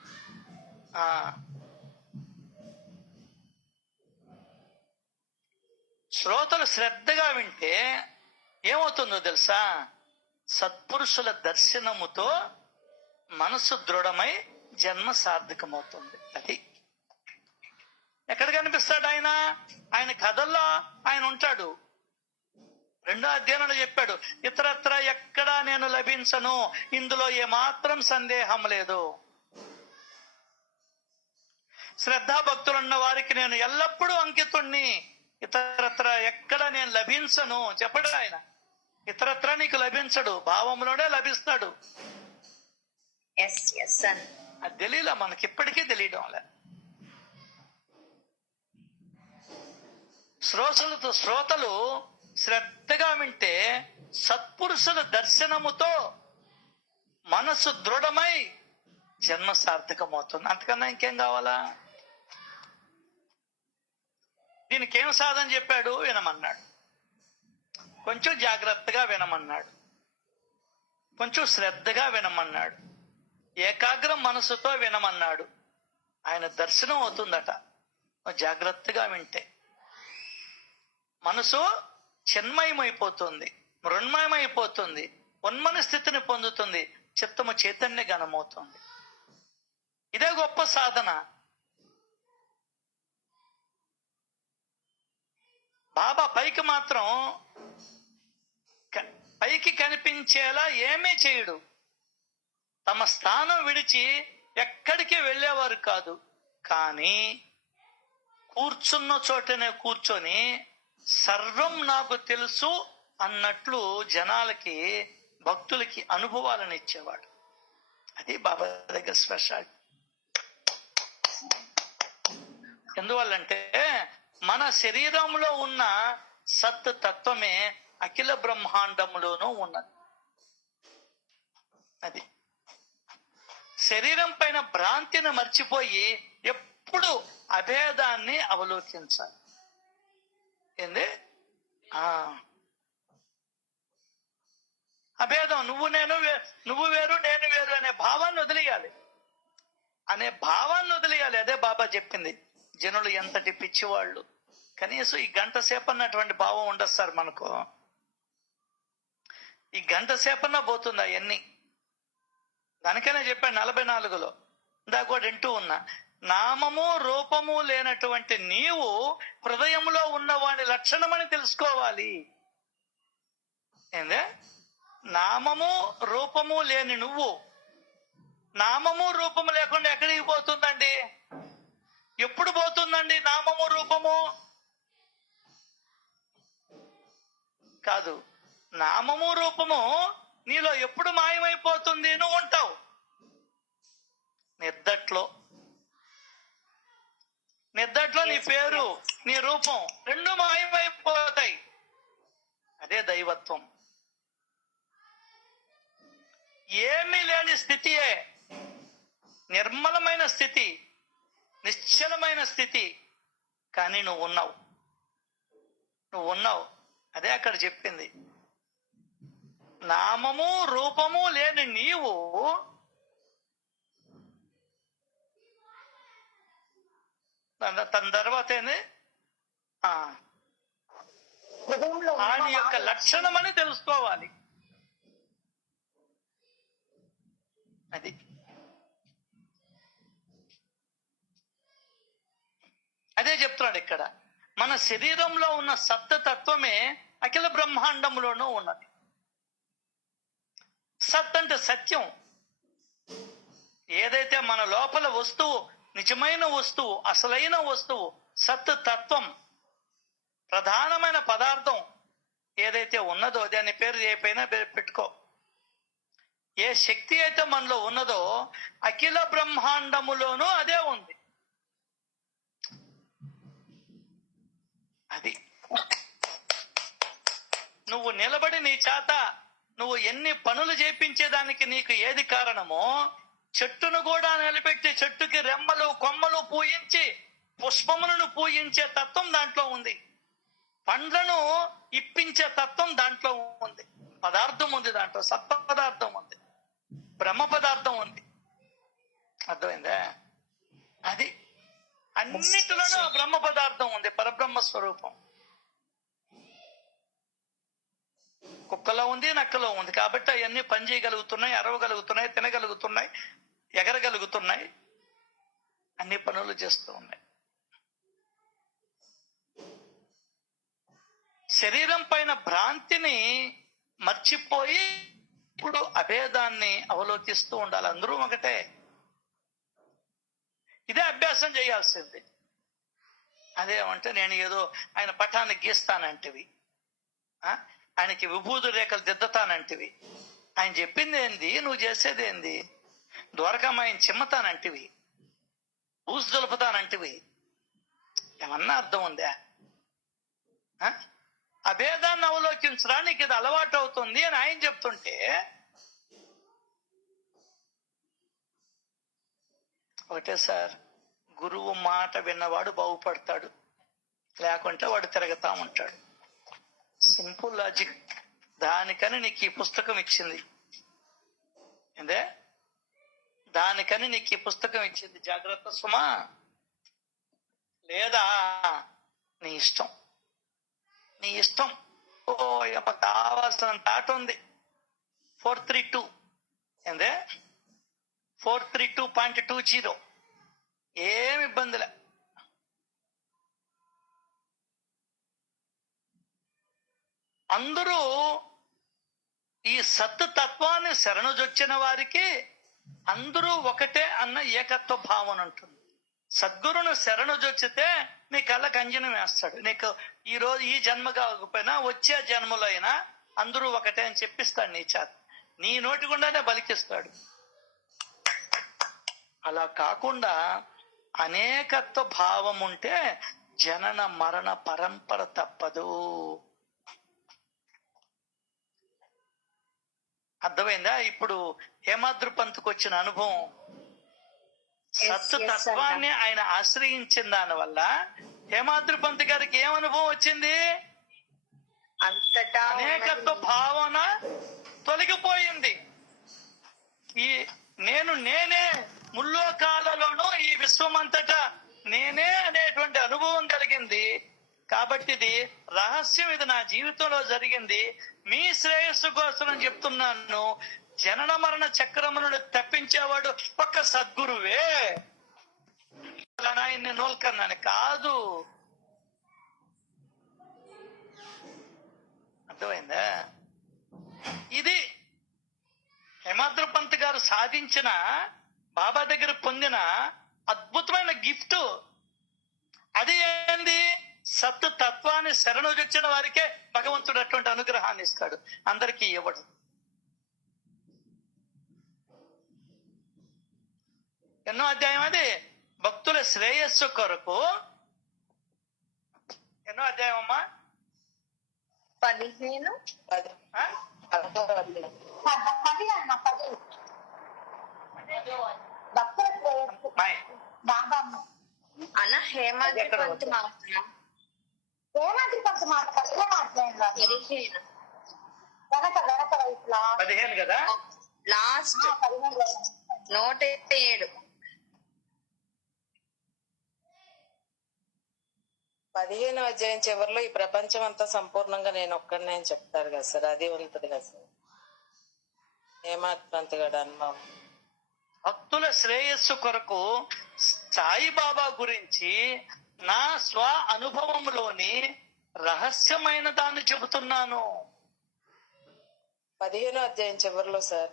శ్రోతలు శ్రద్ధగా వింటే ఏమవుతుందో తెలుసా? సత్పురుషుల దర్శనముతో మనసు దృఢమై జన్మ సార్థకమవుతుంది. అది ఎక్కడ కనిపిస్తాడు ఆయన? ఆయన కథల్లో ఆయన ఉంటాడు. 2వ అధ్యాయంలో చెప్పాడు, ఇతరత్ర ఎక్కడా నేను లభించను, ఇందులో ఏమాత్రం సందేహం లేదు. శ్రద్ధాభక్తులున్న వారికి నేను ఎల్లప్పుడూ అంకితుణ్ణి, ఇతరత్ర ఎక్కడ నేను లభించను చెప్పడు ఆయన. ఇతరత్ర నీకు లభించడు, భావంలోనే లభిస్తాడు. అది తెలియలా మనకి, ఇప్పటికీ తెలియడం లే. శ్రోతలు శ్రద్ధగా వింటే సత్పురుషుల దర్శనముతో మనసు దృఢమై జన్మ సార్థకమవుతుంది. అంతకన్నా ఇంకేం కావాలా? దీనికి ఏం సాధన చెప్పాడు? వినమన్నాడు. కొంచెం జాగ్రత్తగా వినమన్నాడు, కొంచెం శ్రద్ధగా వినమన్నాడు, ఏకాగ్ర మనసుతో వినమన్నాడు. ఆయన దర్శనం అవుతుందట జాగ్రత్తగా వింటే. మనసు చిన్మయమైపోతుంది, మృణ్మయమైపోతుంది, ఉన్మన స్థితిని పొందుతుంది, చిత్తము చైతన్య గణమవుతుంది. ఇదే గొప్ప సాధన. బాబా పైకి మాత్రం పైకి కనిపించేలా ఏమీ చేయడు. తమ స్థానం విడిచి ఎక్కడికి వెళ్ళేవారు కాదు. కానీ కూర్చున్న చోటనే కూర్చొని సర్వం నాకు తెలుసు అన్నట్లు జనాలకి, భక్తులకి అనుభవాలను ఇచ్చేవాడు. అది బాబా దగ్గర స్పెషాలిటీ. ఎందువల్లంటే మన శరీరంలో ఉన్న సత్ తత్వమే అఖిల బ్రహ్మాండంలోనూ ఉన్నది. అది శరీరం పైన భ్రాంతిని మర్చిపోయి ఎప్పుడు అభేదాన్ని అవలోకించాలి. ఏంది? అభేదం, నువ్వు వేరు నేను వేరు అనే భావాన్ని వదిలేయాలి. అదే బాబా చెప్పింది. జనులు ఎంతటి పిచ్చివాళ్ళు, కనీసం ఈ గంట సేపు అన్నటువంటి భావం ఉండదు సార్ మనకు. ఈ గంట సేపన్నా పోతుంది అవన్నీ. దానికైనా చెప్పాడు 44లో, ఇందాక వింటూ ఉన్నా, నామము రూపము లేనటువంటి నీవు హృదయంలో ఉన్నవాడి లక్షణమని తెలుసుకోవాలి. ఏందే? నామము రూపము లేని నువ్వు, నామము రూపము లేకుండా ఎక్కడికి పోతుందండి? ఎప్పుడు పోతుందండి నామము రూపము? కాదు, నామము రూపము నీలో ఎప్పుడు మాయమైపోతుంది? నువ్వు ఉంటావు నిద్దట్లో నీ పేరు, నీ రూపం రెండు మాయమైపోతాయి. అదే దైవత్వం. ఏమీ లేని స్థితియే నిర్మలమైన స్థితి, నిశ్చలమైన స్థితి. కానీ నువ్వు ఉన్నావు. అదే అక్కడ చెప్పింది. నామము రూపము లేని నీవు తన తర్వాత ఏంది? ఆయన యొక్క లక్షణమని తెలుసుకోవాలి. అది అదే చెప్తున్నాడు ఇక్కడ. మన శరీరంలో ఉన్న సత్తత్వమే అఖిల బ్రహ్మాండంలోనూ ఉన్నది. సత్ అంటే సత్యం. ఏదైతే మన లోపల వస్తువు, నిజమైన వస్తువు, అసలైన వస్తువు, సత్ తత్వం, ప్రధానమైన పదార్థం, ఏదైతే ఉన్నదో దాని పేరు ఏ పైన పెట్టుకో. ఏ శక్తి అయితే మనలో ఉన్నదో అఖిల బ్రహ్మాండములోనూ అదే ఉంది. అది నువ్వు నిలబడి నీ చేత నువ్వు ఎన్ని పనులు చేపించేదానికి నీకు ఏది కారణమో, చెట్టును కూడా నిలబెట్టి చెట్టుకి రెమ్మలు కొమ్మలు పూయించి పుష్పములను పూయించే తత్వం దాంట్లో ఉంది. పండ్లను ఇప్పించే తత్వం దాంట్లో ఉంది. పదార్థం ఉంది, దాంట్లో సత్వ పదార్థం ఉంది, బ్రహ్మ పదార్థం ఉంది. అర్థమైందా? అది అన్నిటిలోనూ ఆ బ్రహ్మ పదార్థం ఉంది, పరబ్రహ్మ స్వరూపం. కుక్కలో ఉంది, నక్కలో ఉంది. కాబట్టి అవన్నీ పని చేయగలుగుతున్నాయి, అరవగలుగుతున్నాయి, తినగలుగుతున్నాయి, ఎగరగలుగుతున్నాయి, అన్ని పనులు చేస్తూ ఉన్నాయి. శరీరం పైన భ్రాంతిని మర్చిపోయి ఇప్పుడు అభేదాన్ని అవలోకిస్తూ ఉండాలి. అందరూ ఒకటే. ఇదే అభ్యాసం చేయాల్సింది. అదేమంటే నేను ఏదో ఆయన పటాన్ని గీస్తానంటివి, ఆయనకి విభూతి రేఖలు దిద్దతానంటివి. ఆయన చెప్పింది ఏంది, నువ్వు చేసేది ఏంది? ద్వారకమ్మ ఆయన చిమ్మతానంటివి, ఊసు దులుపుతానంటివి. ఏమన్నా అర్థం ఉందా? అభేదాన్ని అవలోకించరా, నీకు ఇది అలవాటు అవుతుంది అని ఆయన చెప్తుంటే ఒకటే సార్, గురువు మాట విన్నవాడు బాగుపడతాడు, లేకుంటే వాడు తిరగతా ఉంటాడు. Simple logic. దానికని నీకు ఈ పుస్తకం ఇచ్చింది ఏందే, దానికని నీకు ఈ పుస్తకం ఇచ్చింది. జాగ్రత్త సుమా. లేదా నీ ఇష్టం, నీ ఇష్టం. ఓ కావాల్సినంత ఆట ఉంది. 432 ఏందే, 432.20. ఏమి ఇబ్బందిలే. అందరూ ఈ సత్తు తత్వాన్ని శరణుజొచ్చిన వారికి అందరూ ఒకటే అన్న ఏకత్వ భావన ఉంటుంది. సద్గురును శరణుజొచ్చితే నీ కళ్ళకు అంజనం వేస్తాడు. నీకు ఈ రోజు ఈ జన్మ కాకపోయినా వచ్చే జన్మలో అయినా అందరూ ఒకటే అని చెప్పిస్తాడు నీ చేత. నీ నోటి గుండానే బలికిస్తాడు. అలా కాకుండా అనేకత్వ భావం ఉంటే జనన మరణ పరంపర తప్పదు. అర్థమైందా? ఇప్పుడు హేమాద్రిపంత్కు వచ్చిన అనుభవం, సత్తు తత్వాన్ని ఆయన ఆశ్రయించిన దాని వల్ల హేమాద్రిపంత్ గారికి ఏం అనుభవం వచ్చింది? అంతటా అనేకత్వ భావన తొలగిపోయింది. ఈ నేనే ముల్లోకాలలోనూ ఈ విశ్వమంతటా నేనే అనేటువంటి అనుభవం కలిగింది. కాబట్టి ఇది రహస్యం, ఇది నా జీవితంలో జరిగింది. మీ శ్రేయస్సు కోసం చెప్తున్నాను. జనన మరణ చక్రములను తప్పించేవాడు ఒక్క సద్గురువే. ఆయన్ని నోల్కన్నాను కాదు. అర్థమైందా? ఇది హేమాద్రిపంత్ గారు సాధించిన, బాబా దగ్గర పొందిన అద్భుతమైన గిఫ్ట్. అది ఏంది? సత్తు తత్వాన్ని శరణుజొచ్చిన వారికే భగవంతుడు అటువంటి అనుగ్రహాన్ని ఇస్తాడు, అందరికీ ఇవ్వడు. ఎన్నో అధ్యాయం అది? భక్తుల శ్రేయస్సు కొరకు. ఎన్నో అధ్యాయం అమ్మా? 15. అన్న హేమాద్రిపంత్ మాట 15 కదా? లాస్ట్ 107. 15వ అధ్యాయం చివరిలో ఈ ప్రపంచం అంతా సంపూర్ణంగా నేను ఒక్కడినే అని చెప్తారు కదా సార్, అది ఉంటుంది కదా సార్ హేమాద్రిపంత్ గారి అనుభవం. భక్తుల శ్రేయస్సు కొరకు సాయిబాబా గురించి నా స్వ అనుభవంలోని రహస్యమైన దాన్ని చెబుతున్నాను. 15వ అధ్యాయం చివరిలో సార్,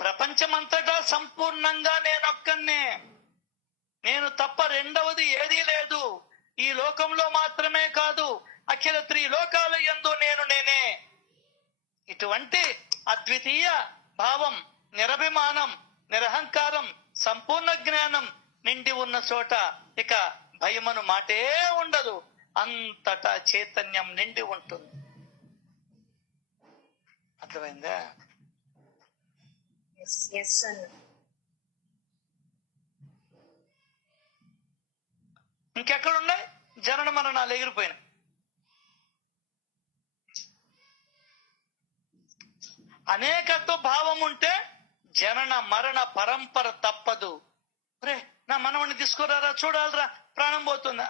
ప్రపంచమంతటా సంపూర్ణంగా నేనొక్కనే, నేను తప్ప రెండవది ఏదీ లేదు. ఈ లోకంలో మాత్రమే కాదు, అఖిల త్రిలోకాల యందు నేనే. ఇటువంటి అద్వితీయ భావం, నిరభిమానం, నిరహంకారం, సంపూర్ణ జ్ఞానం నిండి ఉన్న చోట ఇక భయమను మాటే ఉండదు. అంతటా చైతన్యం నిండి ఉంటుంది. అర్థమైందా? ఎస్ అన్న. ఇంకెక్కడున్నాయి? జనన మరణాలు ఎగిరిపోయినాయి. అనేకత్వ భావం ఉంటే జనన మరణ పరంపర తప్పదు. రే, నా మనవణ్ణి తీసుకురారా, చూడాలరా, ప్రాణం పోతుంది.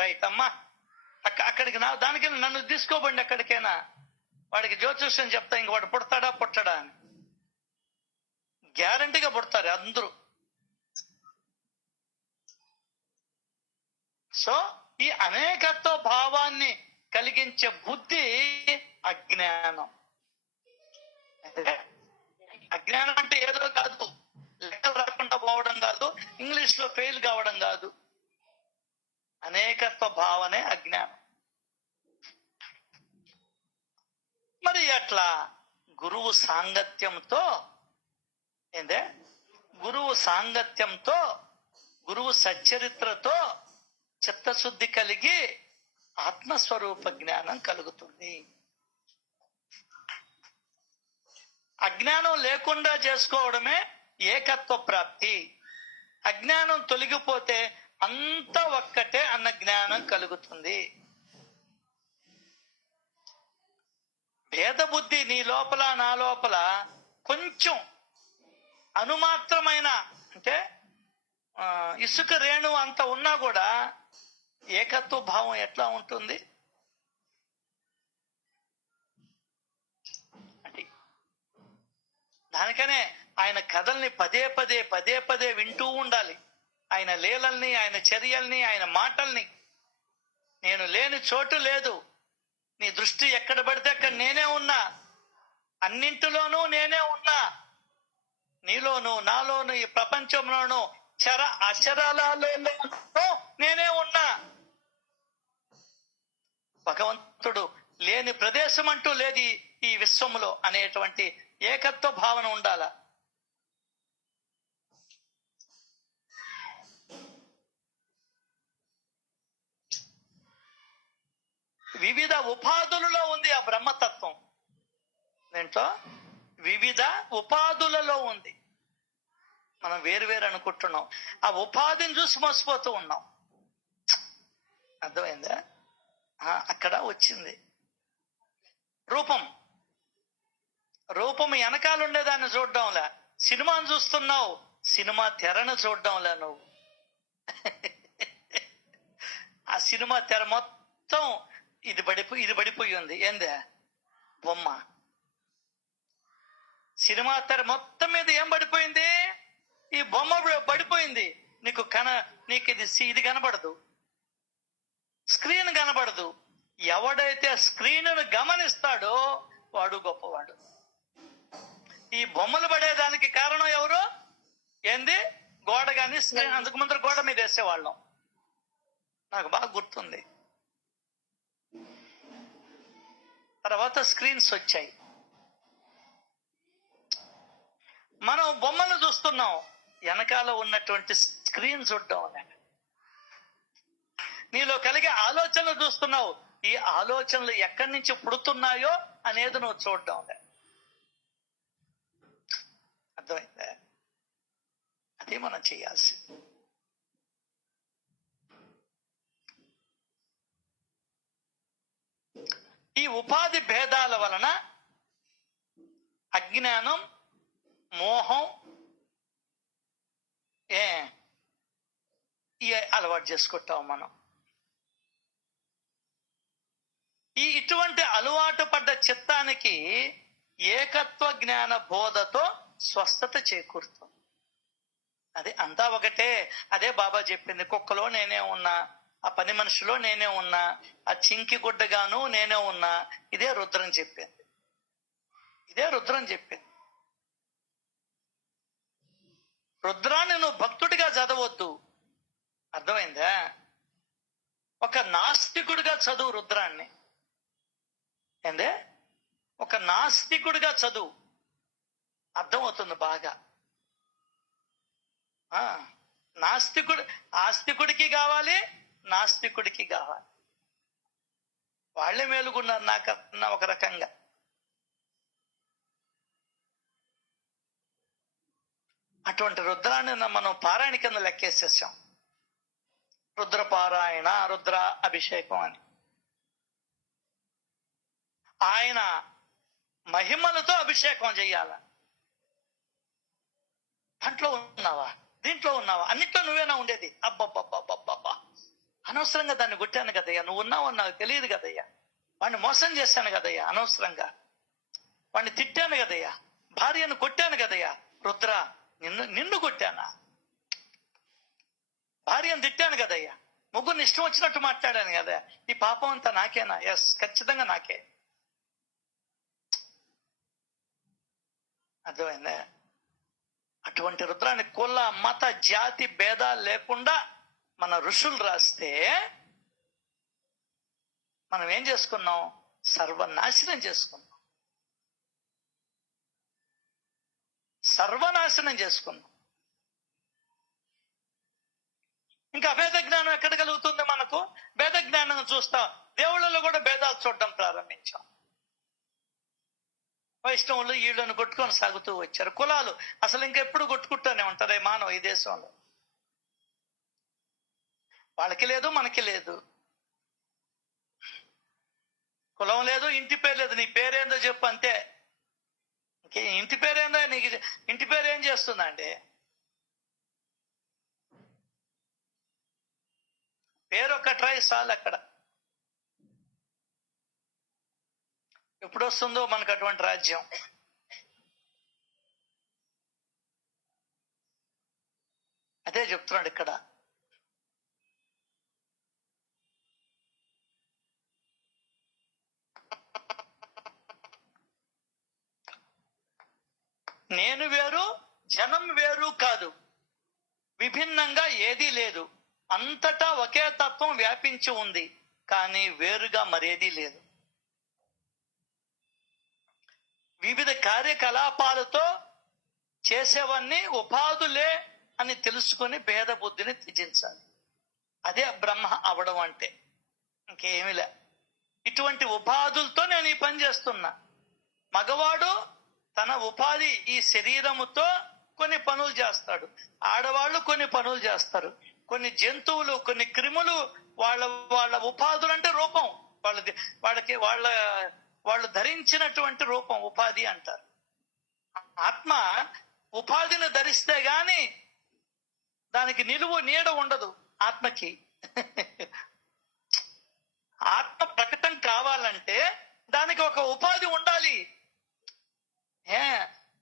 రైట్ అమ్మా, అక్కడికి దానికి నన్ను తీసుకోబండి ఎక్కడికైనా. వాడికి జ్యోతిష్యం చెప్తా, ఇంక వాడు పుడతాడా పుట్టడా అని. గ్యారంటీగా పుడతారు అందరూ. సో ఈ అనేకత్వ భావాన్ని కలిగించే బుద్ధి అజ్ఞానం. అజ్ఞానం అంటే ఏదో కాదు, లెక్కలు రాకుండా పోవడం కాదు, ఇంగ్లీష్ లో ఫెయిల్ కావడం కాదు. అనేకత్వ భావనే అజ్ఞానం. మరి అట్లా గురువు సాంగత్యంతో గురువు సచ్చరిత్రతో చిత్తశుద్ధి కలిగి ఆత్మస్వరూప జ్ఞానం కలుగుతుంది. అజ్ఞానం లేకుండా చేసుకోవడమే ఏకత్వ ప్రాప్తి. అజ్ఞానం తొలగిపోతే అంతా ఒక్కటే అన్న జ్ఞానం కలుగుతుంది. భేద బుద్ధి నీ లోపల నా లోపల కొంచెం అనుమాత్రమైన, అంటే ఇసుక రేణు అంత ఉన్నా కూడా ఏకత్వ భావం ఎట్లా ఉంటుంది? దానికనే ఆయన కథల్ని పదే పదే వింటూ ఉండాలి. ఆయన లీలల్ని, ఆయన చర్యల్ని, ఆయన మాటల్ని. నేను లేని చోటు లేదు, నీ దృష్టి ఎక్కడ పడితే అక్కడ నేనే ఉన్నా, అన్నింటిలోనూ నేనే ఉన్నా, నీలోను నాలోను ఈ ప్రపంచంలోనూ చర అచరాలలో నేనే ఉన్నా. భగవంతుడు లేని ప్రదేశం అంటూ లేదు ఈ విశ్వములో అనేటువంటి ఏకత్వ భావన ఉండాల. వివిధ ఉపాధులలో ఉంది ఆ బ్రహ్మతత్వం. దీంట్లో వివిధ ఉపాధులలో ఉంది. మనం వేరు అనుకుంటున్నాం, ఆ ఉపాధిని చూసి మోసపోతూ ఉన్నాం. అర్థమైందా? అక్కడ వచ్చింది రూపం. రూపం వెనకాల ఉండేదాన్ని చూడడంలా, సినిమాను చూస్తున్నావు, సినిమా తెరను చూడడంలా నువ్వు. ఆ సినిమా తెర మొత్తం ఇది పడిపోయి ఉంది. ఏందే బొమ్మ? సినిమా తెర మొత్తం మీద ఏం పడిపోయింది? ఈ బొమ్మ పడిపోయింది. నీకు ఇది కనబడదు, స్క్రీన్ కనబడదు. ఎవడైతే స్క్రీన్ను గమనిస్తాడో వాడు గొప్పవాడు. ఈ బొమ్మలు పడేదానికి కారణం ఎవరు? ఏంది? గోడ గాని స్క్రీన్. అందుకు ముందర గోడ మీద వేసేవాళ్ళం, నాకు బాగా గుర్తుంది. తర్వాత స్క్రీన్స్ వచ్చాయి. మనం బొమ్మలు చూస్తున్నాం, వెనకాల ఉన్నటువంటి స్క్రీన్ చూడటం వల్ల నీలో కలిగే ఆలోచనలు చూస్తున్నావు. ఈ ఆలోచనలు ఎక్కడి నుంచి పుడుతున్నాయో అనేది నువ్వు చూడటం. అర్థమైందా? అది మనం చేయాల్సింది. ఈ ఉపాధి భేదాల వలన అజ్ఞానం, మోహం అలవాటు చేసుకుంటాం మనం. ఇటువంటి అలవాటు పడ్డ చిత్తానికి ఏకత్వ జ్ఞాన బోధతో స్వస్థత చేకూరుతుంది. అది అంతా ఒకటే. అదే బాబా చెప్పింది, కుక్కలో నేనే ఉన్నా, ఆ పని మనిషిలో నేనే ఉన్నా, ఆ చింకి గుడ్డగాను నేనే ఉన్నా. ఇదే రుద్రం చెప్పింది. రుద్రాన్ని నువ్వు భక్తుడిగా చదవద్దు. అర్థమైందా? ఒక నాస్తికుడిగా చదువు రుద్రాన్ని. ఏందే ఒక నాస్తికుడిగా చదువు, అర్థమవుతుంది బాగా. ఆస్తికుడికి కావాలి, నాస్తికుడికి కావాలి. వాళ్ళే మేలుకున్నారు నాకన్నా ఒక రకంగా. అటువంటి రుద్రాన్ని మనం పారాయణ కింద లెక్కేసేసాం. రుద్ర పారాయణ, రుద్ర అభిషేకం అని. ఆయన మహిమలతో అభిషేకం చెయ్యాల. దాంట్లో ఉన్నావా, దీంట్లో ఉన్నావా, అన్నిట్లో నువ్వేనా ఉండేది? అబ్బబ్బబ్బబ్బబ్బా, అనవసరంగా దాన్ని కొట్టాను కదయ్యా, నువ్వు ఉన్నావు నాకు తెలియదు కదయ్యా, వాడిని మోసం చేశాను కదయ్యా, అనవసరంగా వాడిని తిట్టాను కదయ్యా, భార్యను కొట్టాను కదయ్యా. రుద్ర, నిన్ను కొట్టానా? భార్యను తిట్టాను కదయ్యా, ముగ్గురిని ఇష్టం వచ్చినట్టు మాట్లాడాను కదా, ఈ పాపం అంతా నాకేనా? ఎస్, ఖచ్చితంగా నాకే. అర్థమైందా? అటువంటి రుద్రాన్ని కుల మత జాతి భేదాలు లేకుండా మన ఋషులు రాస్తే మనం ఏం చేసుకున్నాం? సర్వనాశనం చేసుకున్నాం. సర్వనాశనం చేసుకున్నాం. ఇంకా భేద జ్ఞానం ఎక్కడ కలుగుతుంది మనకు? భేద జ్ఞానం చూస్తాం, దేవుళ్ళలో కూడా భేదాలు చూడడం ప్రారంభించాం. వైష్ణవులు వీళ్ళని కొట్టుకొని సాగుతూ వచ్చారు. కులాలు అసలు ఇంకెప్పుడు కొట్టుకుంటూనే ఉంటారే మానవ ఈ దేశంలో. వాళ్ళకి లేదు, మనకి లేదు. కులం లేదు, ఇంటి పేరు లేదు. నీ పేరేందో చెప్పు అంతే. ఇంటి పేరేందో, నీకు ఇంటి పేరు ఏం చేస్తుందండి? పేరు ఒక్క ట్రై చాలు. అక్కడ ఎప్పుడు వస్తుందో మనకు అటువంటి రాజ్యం. అదే చెప్తున్నాడు ఇక్కడ. నేను వేరు, జనం వేరు కాదు, విభిన్నంగా ఏదీ లేదు, అంతటా ఒకే తత్వం వ్యాపించి ఉంది, కానీ వేరుగా మరేదీ లేదు. వివిధ కార్యకలాపాలతో చేసేవన్నీ ఉపాధులే అని తెలుసుకొని భేద బుద్ధిని త్యజించాలి. అదే బ్రహ్మ అవడం అంటే. ఇంకేమిలే. ఇటువంటి ఉపాధులతో నేను ఈ పని చేస్తున్నా. మగవాడు తన ఉపాధి ఈ శరీరముతో కొన్ని పనులు చేస్తాడు, ఆడవాళ్ళు కొన్ని పనులు చేస్తారు. కొన్ని జంతువులు, కొన్ని క్రిములు వాళ్ళ వాళ్ళ ఉపాధులు అంటే రూపం, వాళ్ళు ధరించినటువంటి రూపం ఉపాధి అంటారు. ఆత్మ ఉపాధిని ధరిస్తే గాని దానికి నిలువు నీడ ఉండదు ఆత్మకి. ఆత్మ ప్రకటన కావాలంటే దానికి ఒక ఉపాధి ఉండాలి.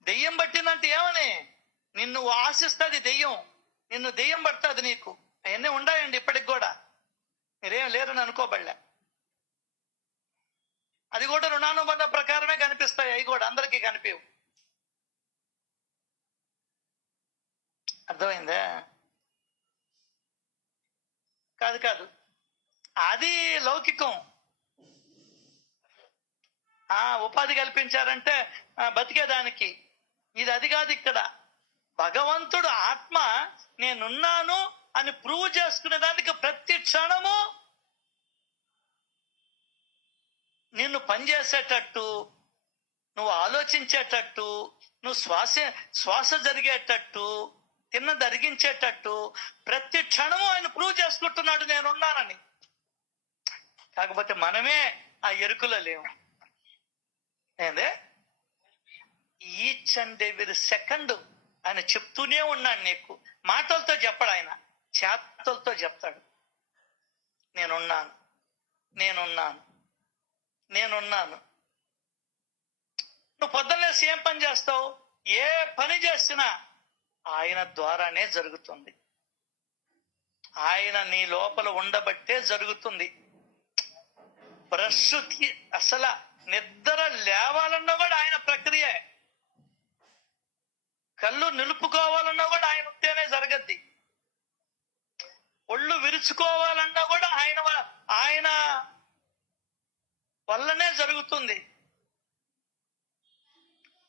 దెయ్యం పట్టిందంటే ఏమని? నిన్ను ఆశిస్తుంది దెయ్యం, నిన్ను దెయ్యం పడుతుంది నీకు. అవన్నీ ఉన్నాయండి ఇప్పటికి కూడా, మీరేం లేరని అనుకోబడలే. అది కూడా రుణానుబంధం ప్రకారమే కనిపిస్తాయి. అవి కూడా అందరికీ కనిపించవు. అర్థమైందా? కాదు, అది లౌకికం. ఉపాధి కల్పించారంటే బతికేదానికి. ఇది అది కాదు. ఇక్కడ భగవంతుడు ఆత్మ నేనున్నాను అని ప్రూవ్ చేసుకునే దానికి ప్రతి క్షణము నిన్ను పనిచేసేటట్టు, నువ్వు ఆలోచించేటట్టు, నువ్వు శ్వాస జరిగేటట్టు, తిన్న జరిగించేటట్టు ప్రతి క్షణము ఆయన ప్రూవ్ చేసుకుంటున్నాడు నేనున్నానని. కాకపోతే మనమే ఆ ఎరుకలో లేవు. ఏందే ఈచ్ అండ్ ఎవ్రీ సెకండ్ ఆయన చెప్తూనే ఉన్నాడు నీకు. మాటలతో చెప్పడు ఆయన, చేతలతో చెప్తాడు. నేనున్నాను, నేనున్నాను, నేనున్నాను. నువ్వు పొద్దున్నేసి ఏం పని చేస్తావు? ఏ పని చేసినా ఆయన ద్వారానే జరుగుతుంది. ఆయన నీ లోపల ఉండబట్టే జరుగుతుంది. బ్రష్ అసలు నిద్ర లేవాలన్నా కూడా ఆయన ప్రక్రియ. కళ్ళు నిలుపుకోవాలన్నా కూడా ఆయన ఉంటేనే జరగద్ది. ఒళ్ళు విరుచుకోవాలన్నా కూడా ఆయన వల్లనే జరుగుతుంది.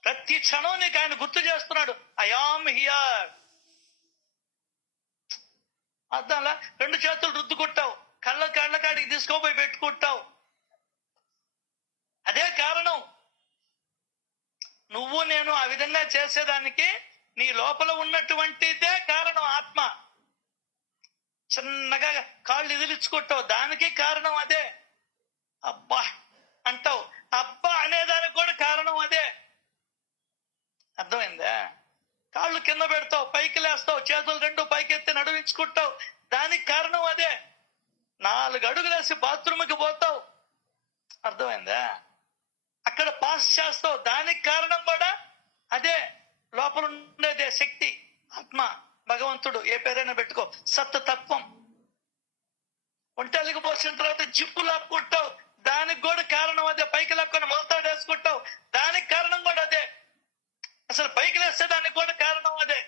ప్రతి క్షణం నీకు ఆయన గుర్తు చేస్తున్నాడు, ఐఆమ్ హియర్. అర్థంలా? 2 చేతులు రుద్దుకుంటావు, కళ్ళ కాడికి తీసుకోపోయి పెట్టుకుంటావు. అదే కారణం. నువ్వు నేను ఆ విధంగా చేసేదానికి నీ లోపల ఉన్నటువంటిదే కారణం. ఆత్మ చిన్నగా కాళ్ళు ఎదిరించుకుంటావు, దానికి కారణం అదే. అబ్బా అంటావు, అబ్బా అనేదానికి కూడా కారణం అదే. అర్థమైందా? కాళ్ళు కింద పెడతావు, పైకి లేస్తావు, చేతులు 2 పైకెత్తి నడువించుకుంటావు, దానికి కారణం అదే. 4 అడుగులేసి బాత్రూమ్కి పోతావు, అర్థమైందా? అక్కడ పాస్ చేస్తావు, దానికి కారణం కూడా అదే. లోపల ఉండేదే శక్తి, ఆత్మ, భగవంతుడు, ఏ పేరైనా పెట్టుకో, సత్ తత్వం. ఒంటెలకు పోసిన తర్వాత జిప్పు లాక్కుంటావు, దానికి కూడా కారణం అదే. పైకి లాక్కొని మొలతాడు వేసుకుంటావు, దానికి కారణం కూడా అదే. అసలు పైకి లేస్తే దానికి కూడా కారణం అదే.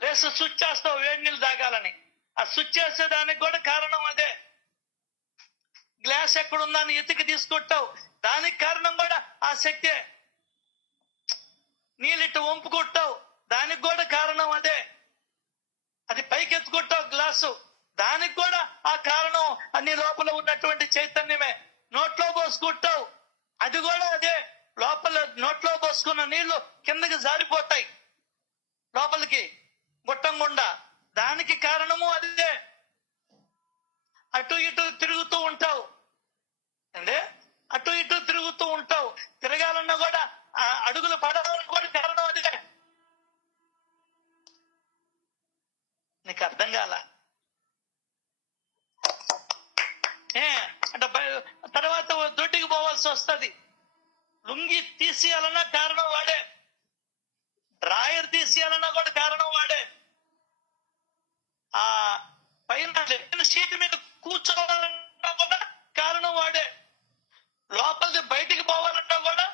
లేసి స్విచ్ చేస్తావు వేడి నీళ్ళు తాగాలని, ఆ స్విచ్ చేసేదానికి కూడా కారణం అదే. గ్లాస్ ఎక్కడుందని ఎతికి తీసుకుంటావు, దానికి కారణం కూడా ఆ శక్తే. నీళ్ళిట్టు వంపుకుంటావు, దానికి కూడా కారణం అదే. అది పైకి ఎత్తుకుంటావు గ్లాసు, దానికి కూడా ఆ కారణం అన్ని లోపల ఉన్నటువంటి చైతన్యమే. నోట్లో పోసుకుంటావు, అది కూడా అదే. లోపల నోట్లో పోసుకున్న నీళ్లు కిందకి జారిపోతాయి లోపలికి గుట్టంగుండా, దానికి కారణము అదే. అటు ఇటు తిరుగుతూ ఉంటావు, అంటే అటు ఇటు తిరుగుతూ ఉంటావు, తిరగాలన్నా కూడా ఆ అడుగులు పడాలన్నా కూడా కారణం అదే. నీకు అర్థం కాల? అంటే తర్వాత దొడ్డికి పోవాల్సి వస్తుంది, లుంగి తీసేయాలన్నా కారణం వాడే, డ్రాయర్ తీసేయాలన్నా కూడా కారణం వాడే, ఆ పైన సీటు మీద కూర్చోవాలన్నా కూడా కారణం వాడే, లోపలికి బయటికి పోవాలన్నా కూడా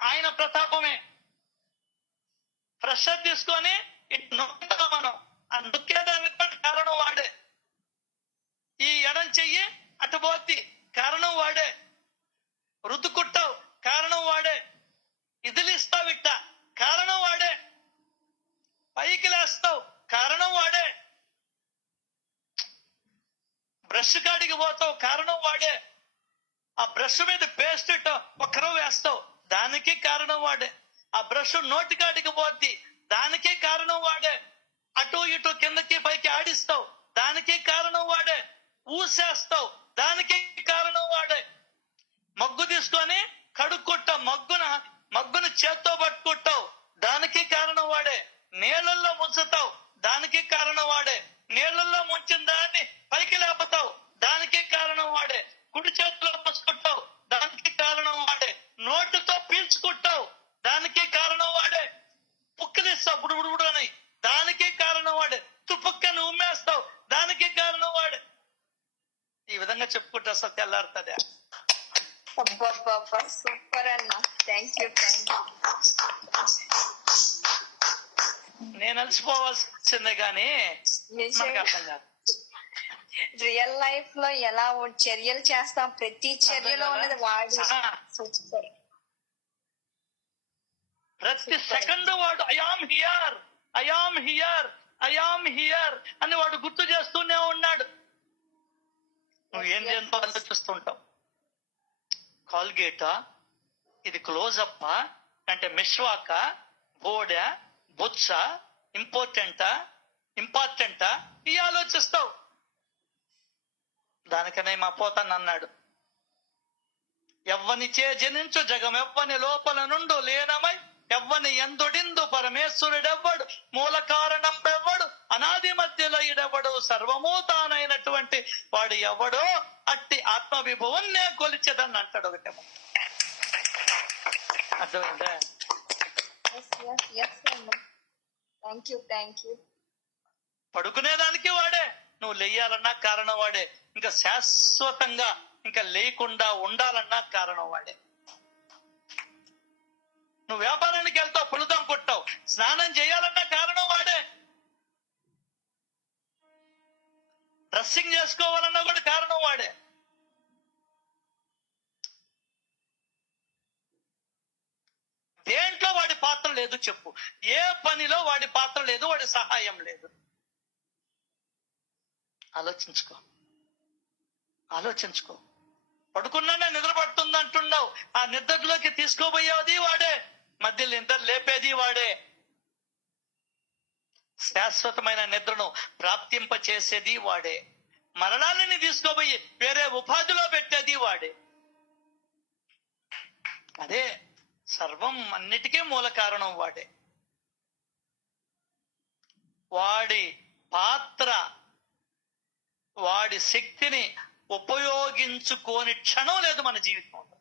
ఆయన ప్రతాపమే. ప్రెషర్ తీసుకొని ఇటు నొక్కుతాం మనం, ఆ నొక్కేదానికి కూడా కారణం వాడే. ఈ ఎడం చెయ్యి అటు పోద్ది, కారణం వాడే. రుద్దుకుంటావు, కారణం వాడే. ఇదిలిస్తావు ఇట్ట, కారణం వాడే. పైకి లేస్తావు, కారణం వాడే. బ్రష్ కాడికి పోతావు, కారణం వాడే. ఆ బ్రష్ మీద పేస్ట్ ఒక్కరో వేస్తావు, దానికి కారణం వాడే. ఆ బ్రష్ నోటి కాడికి పోద్ది, దానికి కారణం వాడే. అటు ఇటు కిందకి పైకి ఆడిస్తావు, దానికి కారణం వాడే. ఊసేస్తావు, దానికి కారణం వాడే. మగ్గు తీసుకొని కడుక్కుంటావు, మగ్గును చేత్తో పట్టుకుంటావు, దానికి కారణం వాడే. నీళ్ళల్లో ముంచుతావు, దానికి కారణం వాడే. నీళ్ళల్లో ముంచిన దాన్ని పైకి లేపుతావు, దానికి కారణం వాడే. కుడి చేతిలో పోసుకుంటావు, దానికి కారణం వాడే. నోటుతో పీల్చుకుంటావు, దానికి కారణం వాడే. పుక్కిలిస్తావు బుడుబుడు అని, దానికి కారణం వాడే. తుపుక్కని ఉమ్మేస్తావు, దానికి కారణం వాడే. ఈ విధంగా చెప్పుకుంటే అసలు తెల్లారుతుందా? సూపర్ అన్న, థ్యాంక్ యూ. నేను అలసిపోవాల్సిందే గాని మనకు అర్థం కాదు. రియల్ లైఫ్ లో ఎలా చర్యలు చేస్తాం, ప్రతి చర్యలో ఉన్నది వాడు. సూపర్. ప్రతి సెకండ్ వాడు I am here, I am here, I am here అని వాడు గుర్తు చేస్తూనే ఉన్నాడు. నువ్వు ఏం చేయాలో ఆలోచిస్తుంటావు. కాల్గేటా, ఇది క్లోజప్ అంటే మిశ్వాక, బోడా, బొత్స, ఇంపార్టెంటా ఇవి ఆలోచిస్తావు. దానికనే మా పోతాను అన్నాడు, ఎవ్వనిచే జనించు జగం ఎవ్వని లోపల నుండు లేనమై ఎవ్వని ఎందుడిందు పరమేశ్వరుడెవ్వడు మూల కారణం ఎవ్వడు అనాది మధ్యలో ఇడెవ్వడు సర్వము తానైనటువంటి వాడు ఎవడో అట్టి ఆత్మ విభువన్నే కొలిచెదని అంటాడు. ఒకటేమో అర్థమైందా? Thank you. పడుకునేదానికి వాడే, నువ్వు లేయాలన్నా కారణం వాడే, ఇంకా శాశ్వతంగా ఇంకా లేకుండా ఉండాలన్నా కారణం వాడే. నువ్వు వ్యాపారానికి వెళ్తావు, పులుదాం కొట్టావు, స్నానం చేయాలన్నా కారణం వాడే. డ్రెస్సింగ్ చేసుకోవాలన్నా కూడా కారణం వాడే. దేంట్లో వాడి పాత్ర లేదు చెప్పు? ఏ పనిలో వాడి పాత్ర లేదు, వాడి సహాయం లేదు? ఆలోచించుకో, ఆలోచించుకో. పడుకున్నానే నిద్ర పడుతుంది అంటున్నావు, ఆ నిద్రలోకి తీసుకోబోయేది వాడే, మధ్యలో నిద్ర లేపేది వాడే, శాశ్వతమైన నిద్రను ప్రాప్తింప చేసేది వాడే, మరణాన్ని తీసుకోబోయి వేరే ఉపాధిలో పెట్టేది వాడే. అదే సర్వం, అన్నిటికీ మూల కారణం వాడే. వాడి పాత్ర, వాడి శక్తిని ఉపయోగించుకోని క్షణం లేదు మన జీవితంలో.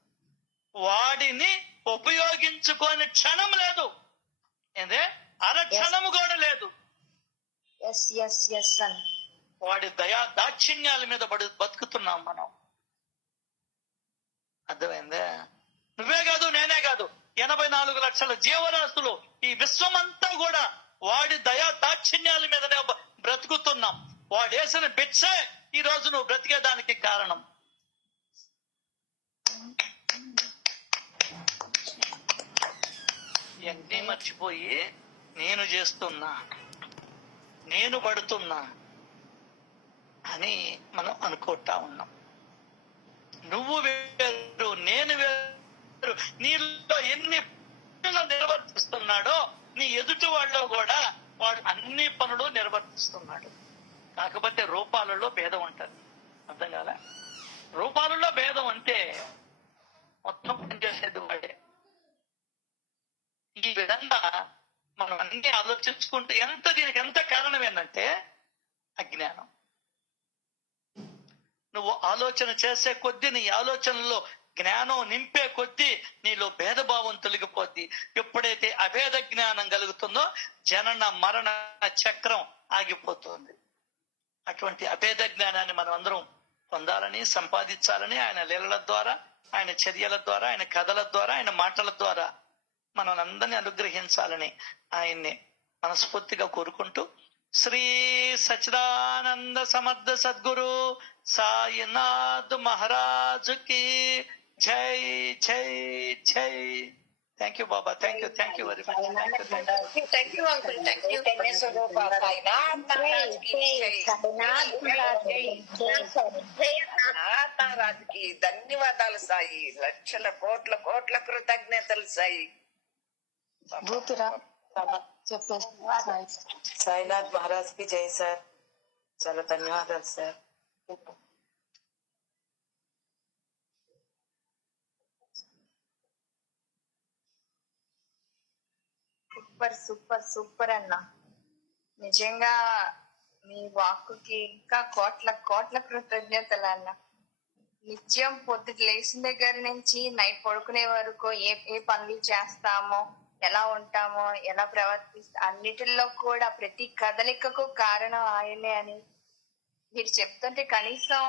వాడిని ఉపయోగించుకోని క్షణం లేదు, ఏందే అరక్షణము కూడా లేదు. వాడి దయా దాక్షిణ్యాల మీద బతుకుతున్నాం మనం. అర్థమైందే? నువ్వే కాదు, నేనే కాదు, 84 లక్షల జీవరాశులు, ఈ విశ్వమంతా కూడా వాడి దయా దాక్షిణ్యాల మీదనే బ్రతుకుతున్నాం. వాడు వేసిన బిచ్చే ఈ రోజు నువ్వు బ్రతికేదానికి కారణం. ఇవన్నీ మర్చిపోయి నేను చేస్తున్నా, నేను పడుతున్నా అని మనం అనుకుంటా ఉన్నాం. నువ్వు వేరు, నేను వేరు. నీలో ఎన్ని పనులు నిర్వర్తిస్తున్నాడో నీ ఎదుటి వాళ్ళలో కూడా వాడు అన్ని పనులు నిర్వర్తిస్తున్నాడు. కాకపోతే రూపాలలో భేదం అంటారు. అర్థం కాలే? రూపాలలో భేదం అంటే మొత్తం పనిచేసేది వాడే. ఈ విధంగా మనం అన్ని ఆలోచించుకుంటే దీనికి ఎంత కారణం ఏంటంటే అజ్ఞానం. నువ్వు ఆలోచన చేసే కొద్దీ, నీ ఆలోచనలో జ్ఞానం నింపే కొద్దీ నీలో భేదభావం తొలగిపోద్ది. ఎప్పుడైతే అభేద జ్ఞానం కలుగుతుందో జనన మరణ చక్రం ఆగిపోతుంది. అటువంటి అభేద జ్ఞానాన్ని మనం అందరం పొందాలని, సంపాదించాలని ఆయన లీలల ద్వారా, ఆయన చర్యల ద్వారా, ఆయన కథల ద్వారా, ఆయన మాటల ద్వారా మనం అందరినీ అనుగ్రహించాలని ఆయన్ని మనస్ఫూర్తిగా కోరుకుంటూ, శ్రీ సచ్చిదానంద సమర్థ సద్గురు సాయినాథ్ మహారాజు కి జై జై జై. Thank you Baba, thank you very much. Thank you uncle, thank you. రాజుకి ధన్యవాదాలు సాయి. లక్షల కోట్ల కోట్ల కృతజ్ఞతలు సాయి. సాయినాథ్ మహారాజ్ కి జై సార్. చాలా ధన్యవాదాలు సార్. సూపర్ సూపర్ సూపర్ అన్న. నిజంగా మీ వాక్కుకి ఇంకా కోట్ల కోట్ల కృతజ్ఞతలు అన్న. నిత్యం పొద్దుట లేచిన దగ్గర నుంచి నైట్ పడుకునే వరకు ఏ పనులు చేస్తామో, ఎలా ఉంటామో, ఎలా అన్నిటిలో కూడా ప్రతి కదలికకు కారణం ఆయనే అని మీరు చెప్తుంటే కనీసం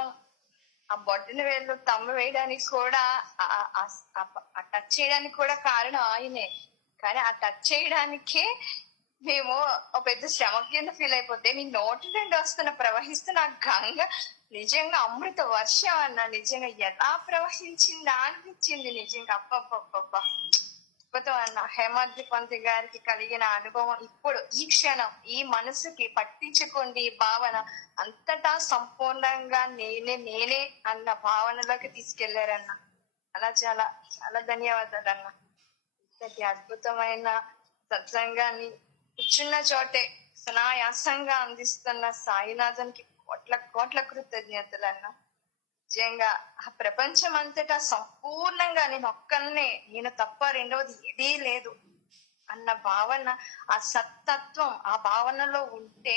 ఆ బొట్టన వేలు తమ్ము వేయడానికి కూడా, ఆ టచ్ చేయడానికి కూడా కారణం ఆయనే. కానీ ఆ టచ్ చేయడానికే మేము ఒక పెద్ద శ్రమ కింద ఫీల్ అయిపోతే, మీ నోటి నుండి ప్రవహిస్తున్న గంగ నిజంగా అమృత వర్షం అన్న. నిజంగా ఎలా ప్రవహించిందా అనిపించింది. నిజంగా అప్ప అద్భుతం అన్న. హేమాద్రి పంత్ గారికి కలిగిన అనుభవం ఇప్పుడు ఈ క్షణం ఈ మనసుకి పట్టించుకోండి. ఈ భావన అంతటా సంపూర్ణంగా నేనే అన్న భావనలోకి తీసుకెళ్లారన్న. అలా చాలా చాలా ధన్యవాదాలు అన్న. ఇంతటి అద్భుతమైన సత్సంగాన్ని కూర్చున్న చోటే సునాయాసంగా అందిస్తున్న సాయినాథన్కి కోట్ల కోట్ల కృతజ్ఞతలు అన్న. నిజంగా ఆ ప్రపంచం అంతటా సంపూర్ణంగా నేను తప్ప రెండవది ఏదీ లేదు అన్న భావన, ఆ సత్తత్వం ఆ భావనలో ఉంటే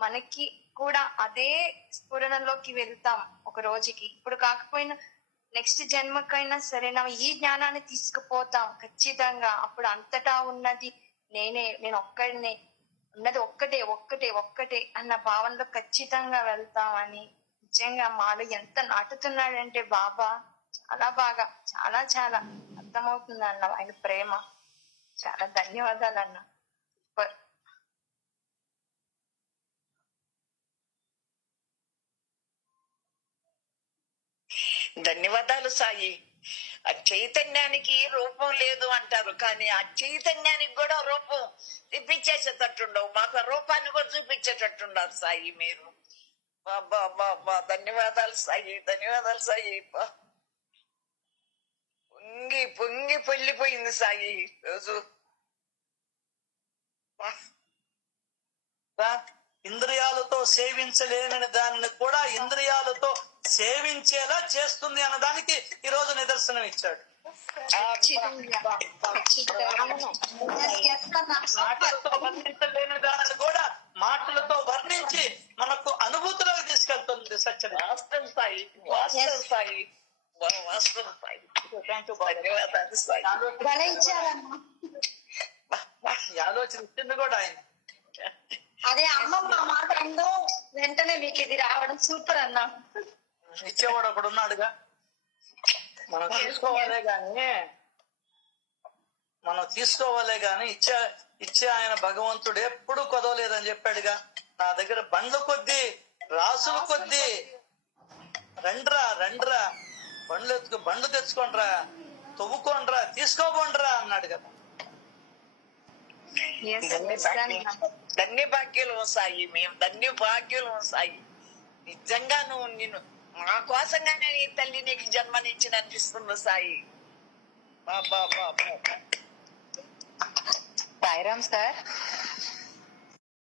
మనకి కూడా అదే స్ఫురణలోకి వెళ్తాం ఒక రోజుకి. ఇప్పుడు కాకపోయినా నెక్స్ట్ జన్మకైనా సరే ఈ జ్ఞానాన్ని తీసుకుపోతాం ఖచ్చితంగా. అప్పుడు అంతటా ఉన్నది నేను ఒక్కడినే, ఉన్నది ఒక్కటే అన్న భావనలో ఖచ్చితంగా వెళ్తామని నిజంగా మాలో ఎంత నాటుతున్నాడంటే బాబా, చాలా బాగా చాలా చాలా అర్థమవుతుంది అన్న ఆయన ప్రేమ. చాలా ధన్యవాదాలు అన్న. ధన్యవాదాలు సాయి. ఆ చైతన్యానికి రూపం లేదు అంటారు, కానీ ఆ చైతన్యానికి కూడా రూపం ఇప్పించేసేటట్టుండవు. మాకు ఆ రూపాన్ని కూడా చూపించేటట్టున్నారు సాయి మీరు. బాబా బాబా, ధన్యవాదాలు సాయి, ధన్యవాదాలు సాయి. పొంగి పొంగి పొల్లిపోయింది సాయి రోజు. ఇంద్రియాలతో సేవించలేని దానిని కూడా ఇంద్రియాలతో సేవించేలా చేస్తుంది అన్నదానికి ఈ రోజు నిదర్శనం ఇచ్చాడు. మాటలతో వర్ణించలేని దానిని కూడా మాటలతో వర్ణించి మనకు అనుభూతిలోకి తీసుకెళ్తుంది సత్యం. వాస్తవం సాయి, వాస్తవం సాయి, వాస్తవం సాయి. ధన్యవాదాలు సాయి. ఆలోచన ఇచ్చింది కూడా ఆయన. అదే అమ్మమ్మ మాట అందో వెంటనే మీకు ఇది రావడం సూపర్ అన్నా. ఇచ్చేవాడు ఒకడు ఉన్నాడుగా, మనం తీసుకోవాలే గాని ఇచ్చే ఆయన భగవంతుడు ఎప్పుడు కొదవలేదని చెప్పాడుగా. నా దగ్గర బండ్ల కొద్దీ రాసుల కొద్దీ రండ్రా బండ్లు తెచ్చుకోండ్రా, తవ్వుకోండ్రా, తీసుకోబోండ్రా అన్నాడు కదా. ధన్య భాగ్యులు సాయి, మేము ధన్య భాగ్యులు సాయి. నిజంగా నిన్ను మా కోసంగానే నీ తల్లి నీకు జన్మనిచ్చిన అనిపిస్తుంది సాయి. సాయిరామ్ సార్.